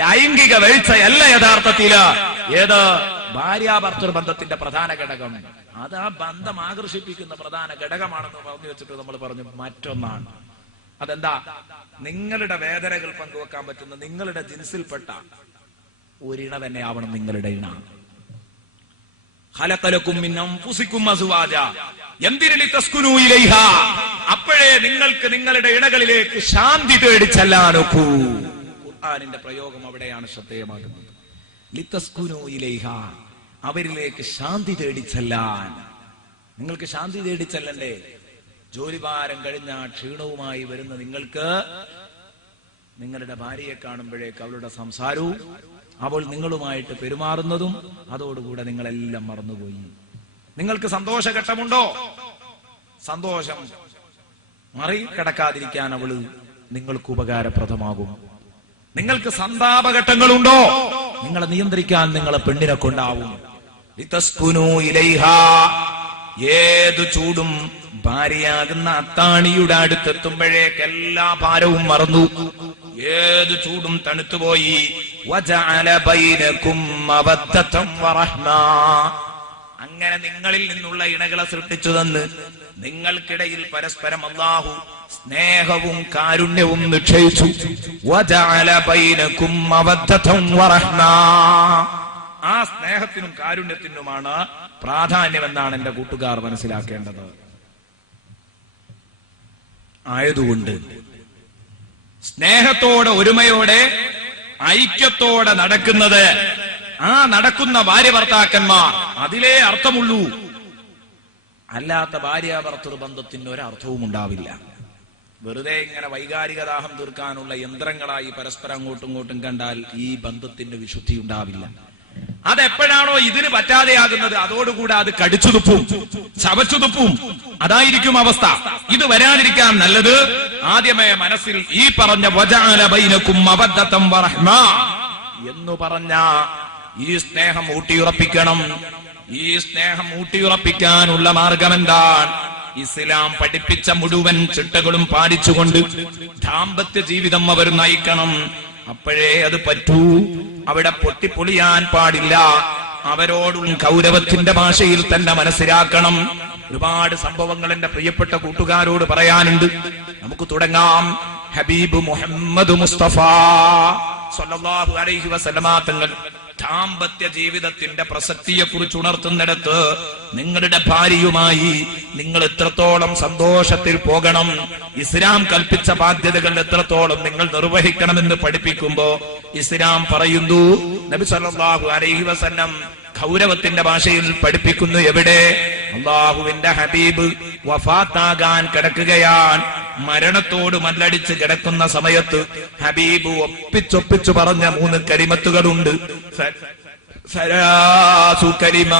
ലൈംഗിക വീഴ്ചയല്ല യഥാർത്ഥത്തില് ഏത് ഭാര്യാഭർത്തൃ ബന്ധത്തിന്റെ പ്രധാന ഘടകം. അത് ആ ബന്ധം ആകർഷിപ്പിക്കുന്ന പ്രധാന ഘടകമാണെന്ന് പറഞ്ഞു വെച്ചിട്ട് നമ്മൾ പറഞ്ഞു മറ്റൊന്നാണ്. അതെന്താ? നിങ്ങളുടെ വേദനകൾ പങ്കുവെക്കാൻ പറ്റുന്ന, നിങ്ങളുടെ ജിൻസിൽപ്പെട്ട ഒരിണ തന്നെ ആവണം നിങ്ങളുടെ ഇണ. ഖലഖലകും മിൻ അൻഫുസികും അസ്വാജ യംദിരു ലിതസ്കുനൂ ഇലൈഹാ. അപ്പോഴേ നിങ്ങൾക്ക് നിങ്ങളുടെ ഇണകളിലേക്ക് ശാന്തി തേടി ചെല്ലാനൊക്കൂ. ഖുർആനിന്റെ പ്രയോഗം അവിടെയാണ് ശ്രദ്ധേയമാകുന്നത്. ലിതസ്കുനൂ ഇലൈഹാ, അവരിലേക്ക് ശാന്തി തേടി ചെല്ലാൻ. നിങ്ങൾക്ക് ശാന്തി തേടി ചെല്ലണ്ടേ? ജോലിഭാരം കഴിഞ്ഞ ക്ഷീണവുമായി വരുന്ന നിങ്ങൾക്ക് നിങ്ങളുടെ ഭാര്യയെ കാണുമ്പോഴേക്ക് അവളുടെ സംസാരവും അവൾ നിങ്ങളുമായിട്ട് പെരുമാറുന്നതും അതോടുകൂടെ നിങ്ങളെല്ലാം മറന്നുപോയി. നിങ്ങൾക്ക് സന്തോഷഘട്ടമുണ്ടോ? സന്തോഷം മറികടക്കാതിരിക്കാൻ അവള് നിങ്ങൾക്ക് ഉപകാരപ്രദമാകും. നിങ്ങൾക്ക് സന്താപഘട്ടങ്ങളുണ്ടോ? നിങ്ങളെ നിയന്ത്രിക്കാൻ നിങ്ങളെ പെണ്ണിനെ കൊണ്ടാവും. ലിതസ്കുനൂ ഇലൈഹാ, ഏതു ചൂടും ഭാര്യയാകുന്ന അത്താണിയുടെ അടുത്തെത്തുമ്പോഴേക്ക് എല്ലാ ഭാരവും മറന്നു. ഏതു ചൂടും തണുത്തുപോയി. വജഅല ബൈനകും മവദ്ദതൻ വറഹ്മ, അങ്ങനെ നിങ്ങളിൽ നിന്നുള്ള ഇണകളെ സൃഷ്ടിച്ചു തന്ന് നിങ്ങൾക്കിടയിൽ പരസ്പരം അല്ലാഹു സ്നേഹവും കാരുണ്യവും നിശ്ചയിച്ചു. വജഅല ബൈനകും മവദ്ദതൻ വറഹ്മ, ആ സ്നേഹത്തിനും കാരുണ്യത്തിനുമാണ് പ്രാധാന്യമെന്നാണ് എന്റെ കൂട്ടുകാർ മനസ്സിലാക്കേണ്ടത്. ആയതുകൊണ്ട് സ്നേഹത്തോടെ, ഒരുമയോടെ, ഐക്യത്തോടെ നടക്കുന്നത്, ആ നടക്കുന്ന ഭാര്യ ഭർത്താക്കന്മാർ, അതിലേ അർത്ഥമുള്ളൂ. അല്ലാത്ത ഭാര്യ ഭർത്തൃ ബന്ധത്തിന് ഒരർത്ഥവും ഉണ്ടാവില്ല. വെറുതെ ഇങ്ങനെ വൈകാരിക ദാഹം തീർക്കാനുള്ള യന്ത്രങ്ങളായി പരസ്പരം അങ്ങോട്ടും ഇങ്ങോട്ടും കണ്ടാൽ ഈ ബന്ധത്തിന്റെ വിശുദ്ധി ഉണ്ടാവില്ല. അതെപ്പോഴാണോ ഇതിന് പറ്റാതെയാകുന്നത്, അതോടുകൂടെ അത് കടിച്ചു തുപ്പും, ചവച്ചു തുപ്പും. അതായിരിക്കും അവസ്ഥ. ഇത് വരാതിരിക്കാൻ നല്ലത് ആദ്യമേ മനസ്സിൽ ഈ പറഞ്ഞ വജഅല ബൈനകും മവദ്ദതൻ വറഹ്മ എന്ന് പറഞ്ഞ ഈ സ്നേഹം ഊട്ടിയുറപ്പിക്കണം. ഈ സ്നേഹം ഊട്ടിയുറപ്പിക്കാനുള്ള മാർഗം എന്താണ്? ഇസ്ലാം പഠിപ്പിച്ച മുഴുവൻ ചിട്ടകളും പാലിച്ചുകൊണ്ട് ദാമ്പത്യ ജീവിതം അവർ നയിക്കണം. അപ്പോഴേ അത് പറ്റൂ. അവിടെ പൊട്ടിപ്പൊളിയാൻ പാടില്ല. അവരോടും ഗൗരവത്തിന്റെ ഭാഷയിൽ തന്നെ മനസ്സിലാക്കണം. ഒരുപാട് സംഭവങ്ങൾ എന്റെ പ്രിയപ്പെട്ട കൂട്ടുകാരോട് പറയാനുണ്ട്. നമുക്ക് തുടങ്ങാം. ഹബീബ് മുഹമ്മദ് മുസ്തഫ സ്വല്ലല്ലാഹു അലൈഹി വസല്ലമ തങ്ങൾ ദാമ്പത്യ ജീവിതത്തിന്റെ പ്രസക്തിയെ കുറിച്ച് ഉണർത്തുന്നിടത്ത് നിങ്ങളുടെ ഭാര്യയുമായി നിങ്ങൾ എത്രത്തോളം സന്തോഷത്തിൽ പോകണം, ഇസ്ലാം കൽപ്പിച്ച ബാധ്യതകൾ എത്രത്തോളം നിങ്ങൾ നിർവഹിക്കണമെന്ന് പഠിപ്പിക്കുമ്പോ ഇസ്ലാം പറയുന്നു, നബി സല്ലല്ലാഹു അലൈഹി വസല്ലം ഗൗരവത്തിന്റെ ഭാഷയിൽ പഠിപ്പിക്കുന്നു. എവിടെ? അല്ലാഹുവിന്റെ ഹബീബ് വഫാത്താകാൻ കിടക്കുകയാണ്. മരണത്തോട് മല്ലടിച്ച് കിടക്കുന്ന സമയത്ത് ഹബീബ് ഒപ്പിച്ചൊപ്പിച്ചു പറഞ്ഞ 3 കലിമത്തുകളുണ്ട്. സലാസു കലിമാത്ത്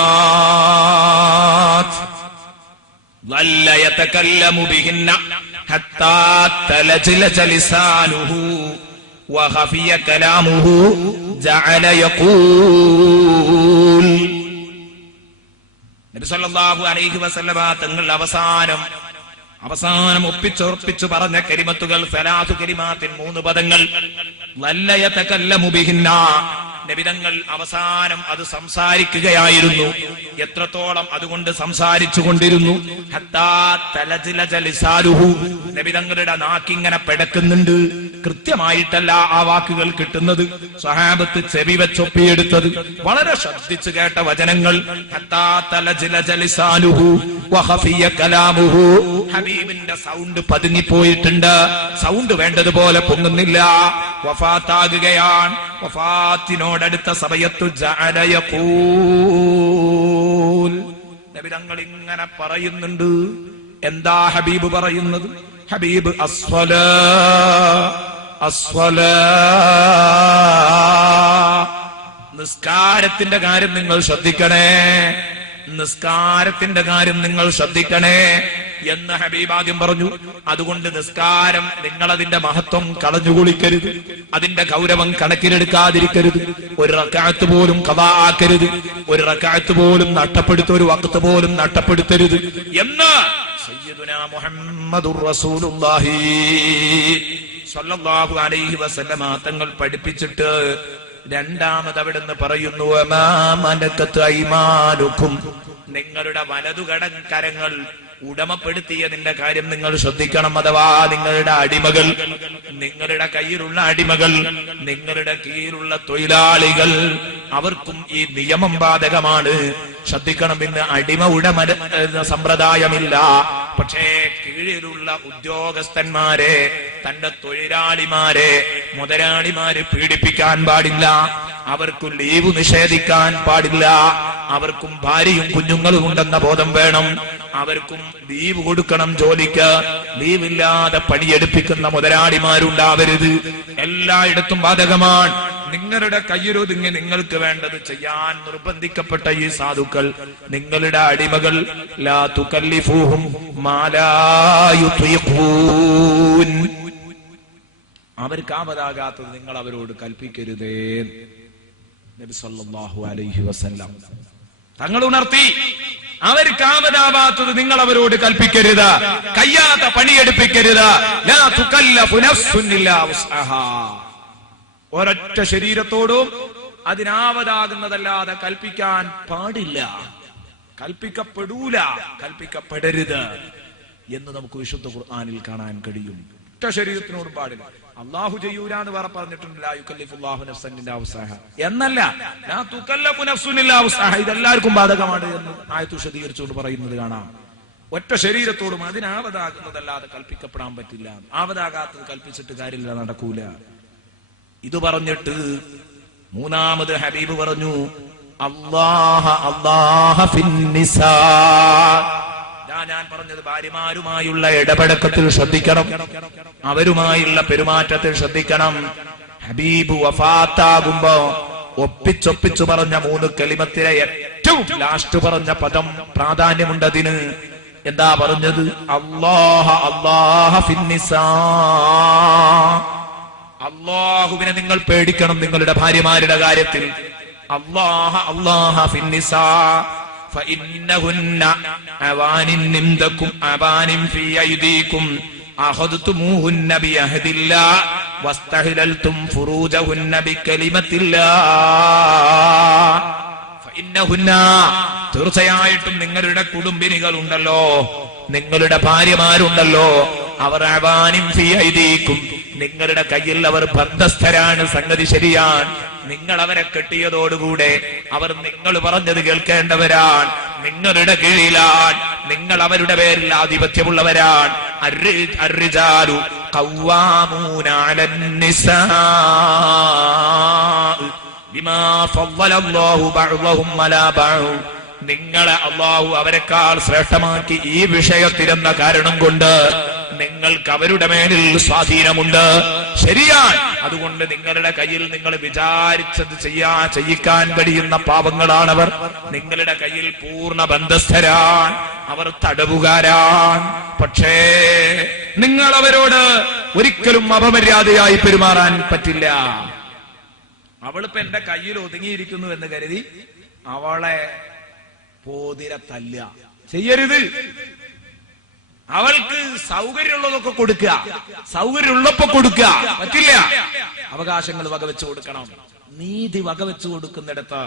വല്ല യതകല്ലമു ബിഹിന്ന ഹത്താ തലജലജ ലിസാനുഹു വഖഫിയ കലാമുഹു ജഅല യഖൂൽ. നബി സല്ലല്ലാഹു അലൈഹി വസല്ലമ തങ്ങൾ അവസാനം ഒപ്പിച്ചോർപ്പിച്ചു പറഞ്ഞ കലിമത്തുകൾ സലാസു കലിമാത്തിൻ 3 പദങ്ങൾ. വല്ല യതകല്ലമു ബിഹിന്ന, നബിതങ്ങൾ അവസാനം അത് സംസാരിക്കുകയായിരുന്നു. എത്രത്തോളം അതുകൊണ്ട് സംസാരിച്ചു കൊണ്ടിരുന്നു? ഹത്താ തലജലജ ലിസാനുഹു, നബിതങ്ങളുടെ നാക്കിങ്ങനെ പെടക്കുന്നുണ്ട്. കൃത്യമായിട്ടല്ല ആ വാക്കുകൾ കിട്ടുന്നത്. സ്വഹാബത്ത് ചെവി വെച്ചൊപ്പിയെടുത്തത്, വളരെ ശ്രദ്ധിച്ചു കേട്ട വചനങ്ങൾ. ഹത്താ തലജലജ ലിസാനുഹു വഖഫിയ കലാമുഹു, ഹബീബിന്റെ സൗണ്ട് പതുങ്ങിപ്പോയിട്ടുണ്ട്. സൗണ്ട് വേണ്ടതുപോലെ പൊങ്ങുന്നില്ല. വഫാത്താകുകയാണ്. വഫാത്തിനോടടുത്ത സമയത്ത് ജഅല യഖൂൽ, നബി തങ്ങൾ ഇങ്ങനെ പറയുന്നുണ്ട്. എന്താ ഹബീബ് പറയുന്നത്? ഹബീബ് അസ്വലാ അസ്വലാ, നിസ്കാരത്തിന്റെ കാര്യം നിങ്ങൾ ശ്രദ്ധിക്കണേ, നിസ്കാരത്തിന്റെ കാര്യം നിങ്ങൾ ശ്രദ്ധിക്കണേ എന്ന് ഹബീബ് ആദ്യം പറഞ്ഞു. അതുകൊണ്ട് നിസ്കാരം നിങ്ങൾ അതിന്റെ മഹത്വം കളഞ്ഞുകുളിക്കരുത്, അതിന്റെ ഗൗരവം കണക്കിലെടുക്കാതിരിക്കരുത്. ഒരു റക്അത്ത് പോലും ഖദാ ആക്കരുത്, ഒരു റക്അത്ത് പോലും ഒരു വഖ്ത് പോലും നഷ്ടപ്പെടുത്തരുത് എന്ന് സയ്യിദുനാ മുഹമ്മദുർ റസൂലുള്ളാഹി സ്വല്ലല്ലാഹു അലൈഹി വസല്ലമ തങ്ങൾ പഠിപ്പിച്ചിട്ട് രണ്ടാമത് അവിടുന്ന് പറയുന്നു, വമാ മലക്കത്ത് അയ്മാനുക്കും, നിങ്ങളുടെ വലതുകരങ്ങൾ ഉടമപ്പെടുത്തിയതിന്റെ കാര്യം നിങ്ങൾ ശ്രദ്ധിക്കണം. അഥവാ നിങ്ങളുടെ അടിമകൾ, നിങ്ങളുടെ കയ്യിലുള്ള അടിമകൾ, നിങ്ങളുടെ കീഴിലുള്ള തൊഴിലാളികൾ, അവർക്കും ഈ നിയമം ബാധകമാണ്. ശ്രദ്ധിക്കണം, ഇന്ന് അടിമ ഉടമ സമ്പ്രദായമില്ല. പക്ഷേ കീഴിലുള്ള ഉദ്യോഗസ്ഥന്മാരെ, തന്റെ തൊഴിലാളിമാരെ, മുതലാളിമാര് പീഡിപ്പിക്കാൻ പാടില്ല. അവർക്കും ലീവ് നിഷേധിക്കാൻ പാടില്ല. അവർക്കും ഭാര്യയും കുഞ്ഞുങ്ങളും ഉണ്ടെന്ന ബോധം വേണം. അവർക്കും ലീവ് കൊടുക്കണം. ജോലിക്ക് ലീവില്ലാതെ പണിയെടുപ്പിക്കുന്ന മുതലാളിമാരുണ്ടാവരുത്. എല്ലായിടത്തും ബാധകമാണ്. നിങ്ങളുടെ കയ്യിലൊതുങ്ങി നിങ്ങൾക്ക് വേണ്ടത് ചെയ്യാൻ നിർബന്ധിക്കപ്പെട്ട ഈ സാധുക്കൾ, നിങ്ങളുടെ അടിമകൾ, ലാ തുകല്ലിഫൂഹും മാ ലാ യുതീഖൂൻ, അവർക്ക് ആവതാകാത്തത് നിങ്ങൾ അവരോട് കൽപ്പിക്കരുതേ. നബി സല്ലല്ലാഹു അലൈഹി വസല്ലം തങ്ങൾ ഉണർത്തി, അവർക്ക് ആവതാവാത്തത് നിങ്ങൾ അവരോട് കൽപ്പിക്കരുത്, കയ്യാത്ത പണിയെടുപ്പിക്കരുത്. ലാ തുകല്ലഫു നഫ്സുൻ ഇല്ലാ വസ്അഹാ, ഒരൊറ്റ ശരീരത്തോടും അതിനാവതാകുന്നതല്ലാതെ കൽപ്പിക്കാൻ പാടില്ല, കൽപ്പിക്കപ്പെടൂല, കൽപ്പിക്കപ്പെടരുത് എന്ന് നമുക്ക് വിശുദ്ധ ഖുർആനിൽ കാണാൻ കഴിയും. ഒറ്റ ശരീരത്തിനോടും പാടില്ല. അള്ളാഹു ചെയ്യൂല എന്ന് വേറെ പറഞ്ഞിട്ടുണ്ട്, ലാ യുകല്ലിഫുല്ലാഹു നഫ്സൻ ഇല്ലാ വസ്അഹാ എന്നല്ല, ലാ തുകല്ലഫു നഫ്സുൻ ഇല്ലാ വസ്അഹാ. ഇതെല്ലാവർക്കും ബാധകമാണ് എന്ന് ആയത്ത് വിശദീകരിച്ചുകൊണ്ട് പറയുന്നത് കാണാം. ഒറ്റ ശരീരത്തോടും അതിനാവതാകുന്നതല്ലാതെ കൽപ്പിക്കപ്പെടാൻ പറ്റില്ല. ആവതാകാത്തത് കൽപ്പിച്ചിട്ട് കാര്യമില്ല, നടക്കൂല. ഇത് പറഞ്ഞിട്ട് മൂന്നാമത് ഹബീബ് പറഞ്ഞു, അല്ലാഹ അല്ലാഹ ഫിന്നിസാ. ഞാൻ പറഞ്ഞത് ഭാര്യമാരുമായുള്ള ഇടപെടക്കത്തിൽ ശ്രദ്ധിക്കണം, അവരുമായുള്ള പെരുമാറ്റത്തിൽ ശ്രദ്ധിക്കണം. ഹബീബ് വഫാത്താകുമ്പോ ഒപ്പിച്ചൊപ്പിച്ചു പറഞ്ഞ 3 കലിമത്തിലെ ഏറ്റവും ലാസ്റ്റ് പറഞ്ഞ പദം പ്രാധാന്യമുണ്ടതിന്. എന്താ പറഞ്ഞത്? അല്ലാഹ അല്ലാഹ ഫിന്നിസാ. അല്ലാഹുവിനെ നിങ്ങൾ പേടിക്കണം നിങ്ങളുടെ ഭാര്യമാരുടെ കാര്യത്തിൽ. അല്ലാഹ അല്ലാഹ ഫിന്നിസാ ഫഇന്നഹുന്ന അവാനിൻ നിംദകും അവാനിൻ ഫീ അയ്ദീകും അഖദ്തുമൂഹുന്ന ബിഅഹദില്ലാ വസ്തഹലൽതും ഫുറൂജഹുന്ന ബികലിമത്തില്ലാ. ഫഇന്നഹുന്ന, തീർച്ചയായിട്ടും നിങ്ങളുടെ കുടുംബിനികൾ ഉണ്ടല്ലോ, നിങ്ങളുടെ ഭാര്യമാരുണ്ടല്ലോ, അവർ അവാനിൻ ഫീ അയ്ദീകും, നിങ്ങളുടെ കയ്യിൽ അവർ ബന്ധസ്ഥരാണ്. സംഗതി ശരിയാണ്. നിങ്ങൾ അവരെ കെട്ടിയതോടുകൂടെ അവർ നിങ്ങൾ പറഞ്ഞത് കേൾക്കേണ്ടവരാണ്, നിങ്ങളുടെ കീഴിലാണ്, നിങ്ങൾ അവരുടെ പേരിൽ ആധിപത്യമുള്ളവരാണ്. അർറിജാലു ഖവ്വാമൂന അലന്നിസാ ബിമാ ഫളലല്ലാഹു ബഅ്ദഹും അലാ ബഅദ്. നിങ്ങളെ അല്ലാഹു അവരെക്കാൾ ശ്രേഷ്ഠമാക്കി ഈ വിഷയത്തിലെന്ന കാരണം കൊണ്ട് നിങ്ങൾക്ക് അവരുടെ മേലിൽ സ്വാധീനമുണ്ട്. ശരിയാണ്. അതുകൊണ്ട് നിങ്ങളുടെ കയ്യിൽ നിങ്ങൾ വിചാരിച്ചത് ചെയ്യിക്കാൻ കഴിയുന്ന പാവങ്ങളാണവർ. നിങ്ങളുടെ കയ്യിൽ പൂർണ്ണ ബന്ധസ്ഥരാണ്, അവർ തടവുകാരാണ്. പക്ഷേ നിങ്ങൾ അവരോട് ഒരിക്കലും അപമര്യാദയായി പെരുമാറാൻ പറ്റില്ല. അവളിപ്പോ എന്റെ കയ്യിൽ ഒതുങ്ങിയിരിക്കുന്നു എന്ന് കരുതി അവളെ പോതിര തല്ല ചെയ്യരുത്. അവൾക്ക് സൗകര്യമുള്ളതൊക്കെ കൊടുക്കുക, സൗകര്യമുള്ളപ്പോ കൊടുക്കുക, പറ്റില്ല. അവകാശങ്ങൾ വകവെച്ചു കൊടുക്കണം. നീതി വകവെച്ചു കൊടുക്കുന്നിടത്ത്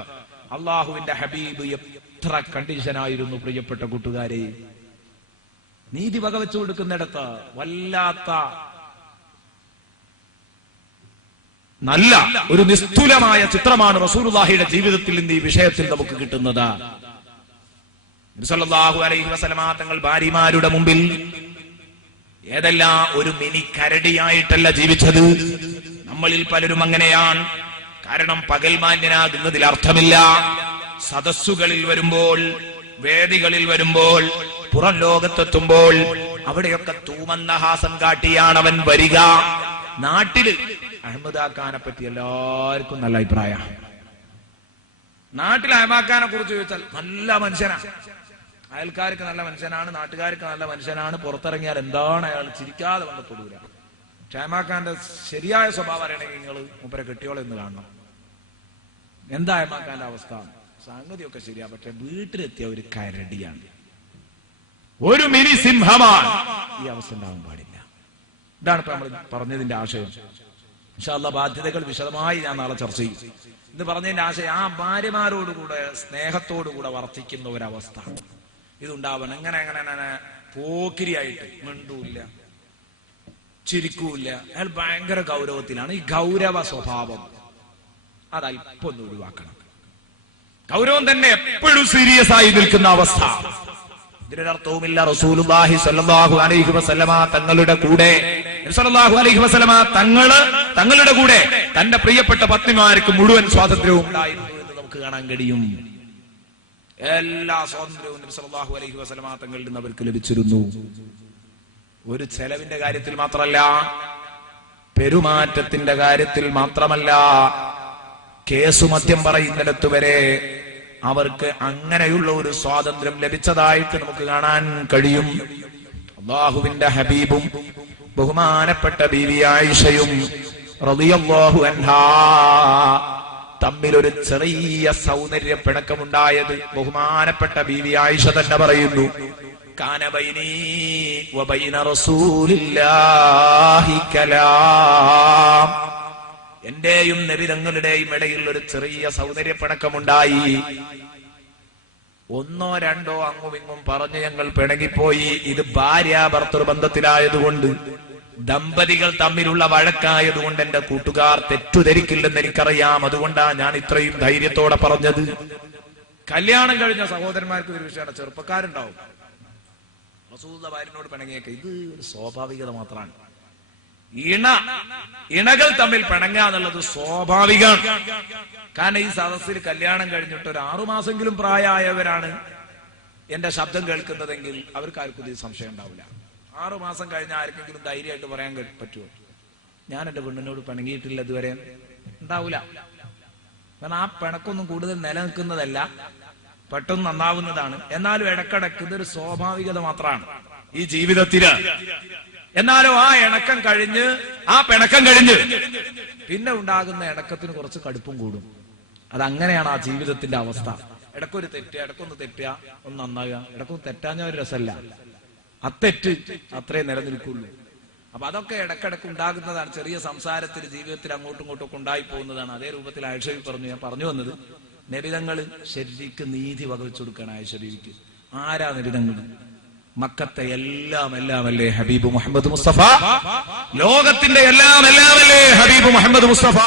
അള്ളാഹുവിന്റെ ഹബീബ് എത്ര കണ്ടീഷനായിരുന്നു പ്രിയപ്പെട്ട കൂട്ടുകാരെ. നീതി വകവെച്ചു കൊടുക്കുന്നിടത്ത് വല്ലാത്ത നല്ല ഒരു നിസ്തുലമായ ചിത്രമാണ് റസൂലുള്ളാഹിയുടെ ജീവിതത്തിൽ നിന്ന് ഈ വിഷയത്തിൽ നമുക്ക് കിട്ടുന്നത്. സല്ലല്ലാഹു അലൈഹി വസല്ലമ തങ്ങൾ ഭാര്യമാരുടെ മുമ്പിൽ ഏതെല്ലാം ഒരു മിനി കരടിയായിട്ടല്ല ജീവിച്ചത്. നമ്മളിൽ പലരും അങ്ങനെയാണ്. കാരണം പകൽമാന്യനാകുന്നതിൽ അർത്ഥമില്ല. സദസ്സുകളിൽ വരുമ്പോൾ, വേദികളിൽ വരുമ്പോൾ, പുറം ലോകത്തെത്തുമ്പോൾ അവിടെയൊക്കെ തൂമന്നഹാസം കാട്ടിയാണ് അവൻ വരിക. നാട്ടില് അഹമ്മദാഖാനെ പറ്റി എല്ലാവർക്കും നല്ല അഭിപ്രായം. നാട്ടിൽ അഹമ്മദാഖാനെ കുറിച്ച് ചോദിച്ചാൽ നല്ല മനുഷ്യനാണ്, അയൽക്കാർക്ക് നല്ല മനുഷ്യനാണ്, നാട്ടുകാർക്ക് നല്ല മനുഷ്യനാണ്. പുറത്തിറങ്ങിയാൽ എന്താണ് അയാൾ ചിരിക്കാതെ വന്ന് തൊടൂല. ഷഹമാഖാന്റെ ശരിയായ സ്വഭാവം അറിയണമെങ്കിൽ നിങ്ങൾ മൂപ്പരെ കെട്ടിയോളെ എന്ന് കാണണം. എന്താ ഷഹമാഖാന്റെ അവസ്ഥ? സംഗതിയൊക്കെ ശരിയാ, പക്ഷെ വീട്ടിലെത്തിയ ഒരു കരടിയാണ്, ഒരു മിനി സിംഹമാണ്. ഈ അവസ്ഥ ഉണ്ടാവാൻ പാടില്ല. ഇതാണ് ഇപ്പൊ നമ്മൾ പറഞ്ഞതിന്റെ ആശയം. ഇൻഷാ അല്ലാഹ് ബാധ്യതകൾ വിശദമായി ഞാൻ നാളെ ചർച്ച ചെയ്യും. ഇത് പറഞ്ഞതിന്റെ ആശയം ആ ഭാര്യമാരോടുകൂടെ സ്നേഹത്തോടുകൂടെ വർത്തിക്കുന്ന ഒരവസ്ഥ ഇതുണ്ടാവണം. എങ്ങനെ പോക്കിരിയായിട്ട് മിണ്ടൂല്ല, ചിരിക്കൂല്ല. അയാൾ ഭയങ്കര ഗൗരവത്തിലാണ്. ഈ ഗൗരവ സ്വഭാവം അതല്പം ഒന്ന് ഒഴിവാക്കണം. ഗൗരവം തന്നെ എപ്പോഴും സീരിയസ് ആയി നിൽക്കുന്ന അവസ്ഥ, ഇതിനൊരർത്ഥവുമില്ല. റസൂലുള്ളാഹി സ്വല്ലല്ലാഹു അലൈഹി വസല്ലമ തങ്ങളുടെ കൂടെ തങ്ങളുടെ കൂടെ തന്റെ പ്രിയപ്പെട്ട പത്നിമാർക്ക് മുഴുവൻ സ്വാതന്ത്ര്യവും ഉണ്ടായിരുന്നു എന്ന് നമുക്ക് കാണാൻ കഴിയും. എല്ലാ സ്വാതന്ത്ര്യവും നബി സല്ലല്ലാഹു അലൈഹി വസല്ലമ തങ്ങളിൽ നിന്ന് അവർക്ക് ലഭിച്ചിരുന്നു. ഒരു ചെലവിന്റെ കാര്യത്തിൽ മാത്രമല്ല, പെരുമാറ്റത്തിന്റെ കാര്യത്തിൽ മാത്രമല്ല, കേസുമദ്യം പറയുന്നിടത്ത് വരെ അവർക്ക് അങ്ങനെയുള്ള ഒരു സ്വാതന്ത്ര്യം ലഭിച്ചതായിട്ട് നമുക്ക് കാണാൻ കഴിയും. അല്ലാഹുവിന്റെ ഹബീബും ബഹുമാനപ്പെട്ട ബീവി ആയിഷയും റളിയല്ലാഹു അൻഹാ തമ്മിലൊരു ചെറിയ സൗന്ദര്യ പിണക്കമുണ്ടായത് ബഹുമാനപ്പെട്ട ബീവി ആയിഷ തന്നെ പറയുന്നു. കാന ബൈനീ വബൈന റസൂലില്ലാഹി കലാം, എന്റെയും നബി തങ്ങളുടെയും ഇടയിൽ ഒരു ചെറിയ സൗന്ദര്യ പിണക്കമുണ്ടായി. ഒന്നോ രണ്ടോ അങ്ങും ഇങ്ങും പറഞ്ഞ് ഞങ്ങൾ പിണങ്ങിപ്പോയി. ഇത് ഭാര്യാഭർത്തൃ ബന്ധത്തിലായതുകൊണ്ട്, ദമ്പതികൾ തമ്മിലുള്ള വഴക്കായതുകൊണ്ട് എന്റെ കൂട്ടുകാർ തെറ്റുധരിക്കില്ലെന്ന് എനിക്കറിയാം. അതുകൊണ്ടാണ് ഞാൻ ഇത്രയും ധൈര്യത്തോടെ പറഞ്ഞത്. കല്യാണം കഴിഞ്ഞ സഹോദരന്മാർക്ക് ഒരു വിഷയമാണ്, ചെറുപ്പക്കാരുണ്ടാവും റസൂലുള്ളാഹി ഭാര്യനോട് പിണങ്ങിയൊക്കെ. ഇത് സ്വാഭാവികത മാത്രമാണ്. ഇണകൾ തമ്മിൽ പിണങ്ങുക എന്നുള്ളത് സ്വാഭാവികമാണ്. കാരണം ഈ സദസ്സിൽ കല്യാണം കഴിഞ്ഞിട്ട് ഒരു 6 മാസമെങ്കിലും പ്രായമായവരാണ് എന്റെ ശബ്ദം കേൾക്കുന്നതെങ്കിൽ അവർക്ക് ആർക്കും ഇത് സംശയം ഉണ്ടാവില്ല. 6 മാസം കഴിഞ്ഞ ആർക്കെങ്കിലും ധൈര്യമായിട്ട് പറയാൻ പറ്റുമോ ഞാൻ എന്റെ പെണ്ണിനോട് പിണങ്ങിയിട്ടില്ല ഇതുവരെ? ഉണ്ടാവില്ല. കാരണം ആ പിണക്കൊന്നും കൂടുതൽ നിലനിൽക്കുന്നതല്ല, പെട്ടെന്ന് നന്നാവുന്നതാണ്. എന്നാലും ഇടക്കിടക്ക് ഇതൊരു സ്വാഭാവികത മാത്രമാണ് ഈ ജീവിതത്തിന്. എന്നാലും ആ പിണക്കം കഴിഞ്ഞ് പിന്നെ ഉണ്ടാകുന്ന ഇണക്കത്തിന് കുറച്ച് കടുപ്പം കൂടും. അതങ്ങനെയാണ് ആ ജീവിതത്തിന്റെ അവസ്ഥ. ഇടക്കൊരു തെറ്റുക, ഇടക്കൊന്ന് തെറ്റുക, ഒന്ന് നന്നാകുക, ഇടക്കൊന്ന് തെറ്റാഞ്ഞ ഒരു രസമല്ല. അത്തെറ്റ് അത്രേ നിലനിൽക്കുള്ളൂ. അപ്പൊ അതൊക്കെ ഇടക്കിടക്ക് ഉണ്ടാകുന്നതാണ്. ചെറിയ സംസാരത്തിൽ ജീവിതത്തിൽ അങ്ങോട്ടും ഇങ്ങോട്ടും ഒക്കെ ഉണ്ടായി പോകുന്നതാണ്. അതേ രൂപത്തിൽ ആയിഷ പറഞ്ഞു, ഞാൻ പറഞ്ഞു വന്നത്, നബിതങ്ങൾ ശരീരക്ക് നീതി വകവെച്ചു കൊടുക്കുകയാണ് ആയിഷ ബീവിക്ക്. ആരാ നബിതങ്ങൾ? മക്കത്തെ എല്ലാം അല്ലേ ഹബീബ് മുഹമ്മദ് മുസ്തഫ. ലോകത്തിന്റെ എല്ലാം അല്ലേ ഹബീബ് മുഹമ്മദ് മുസ്തഫ.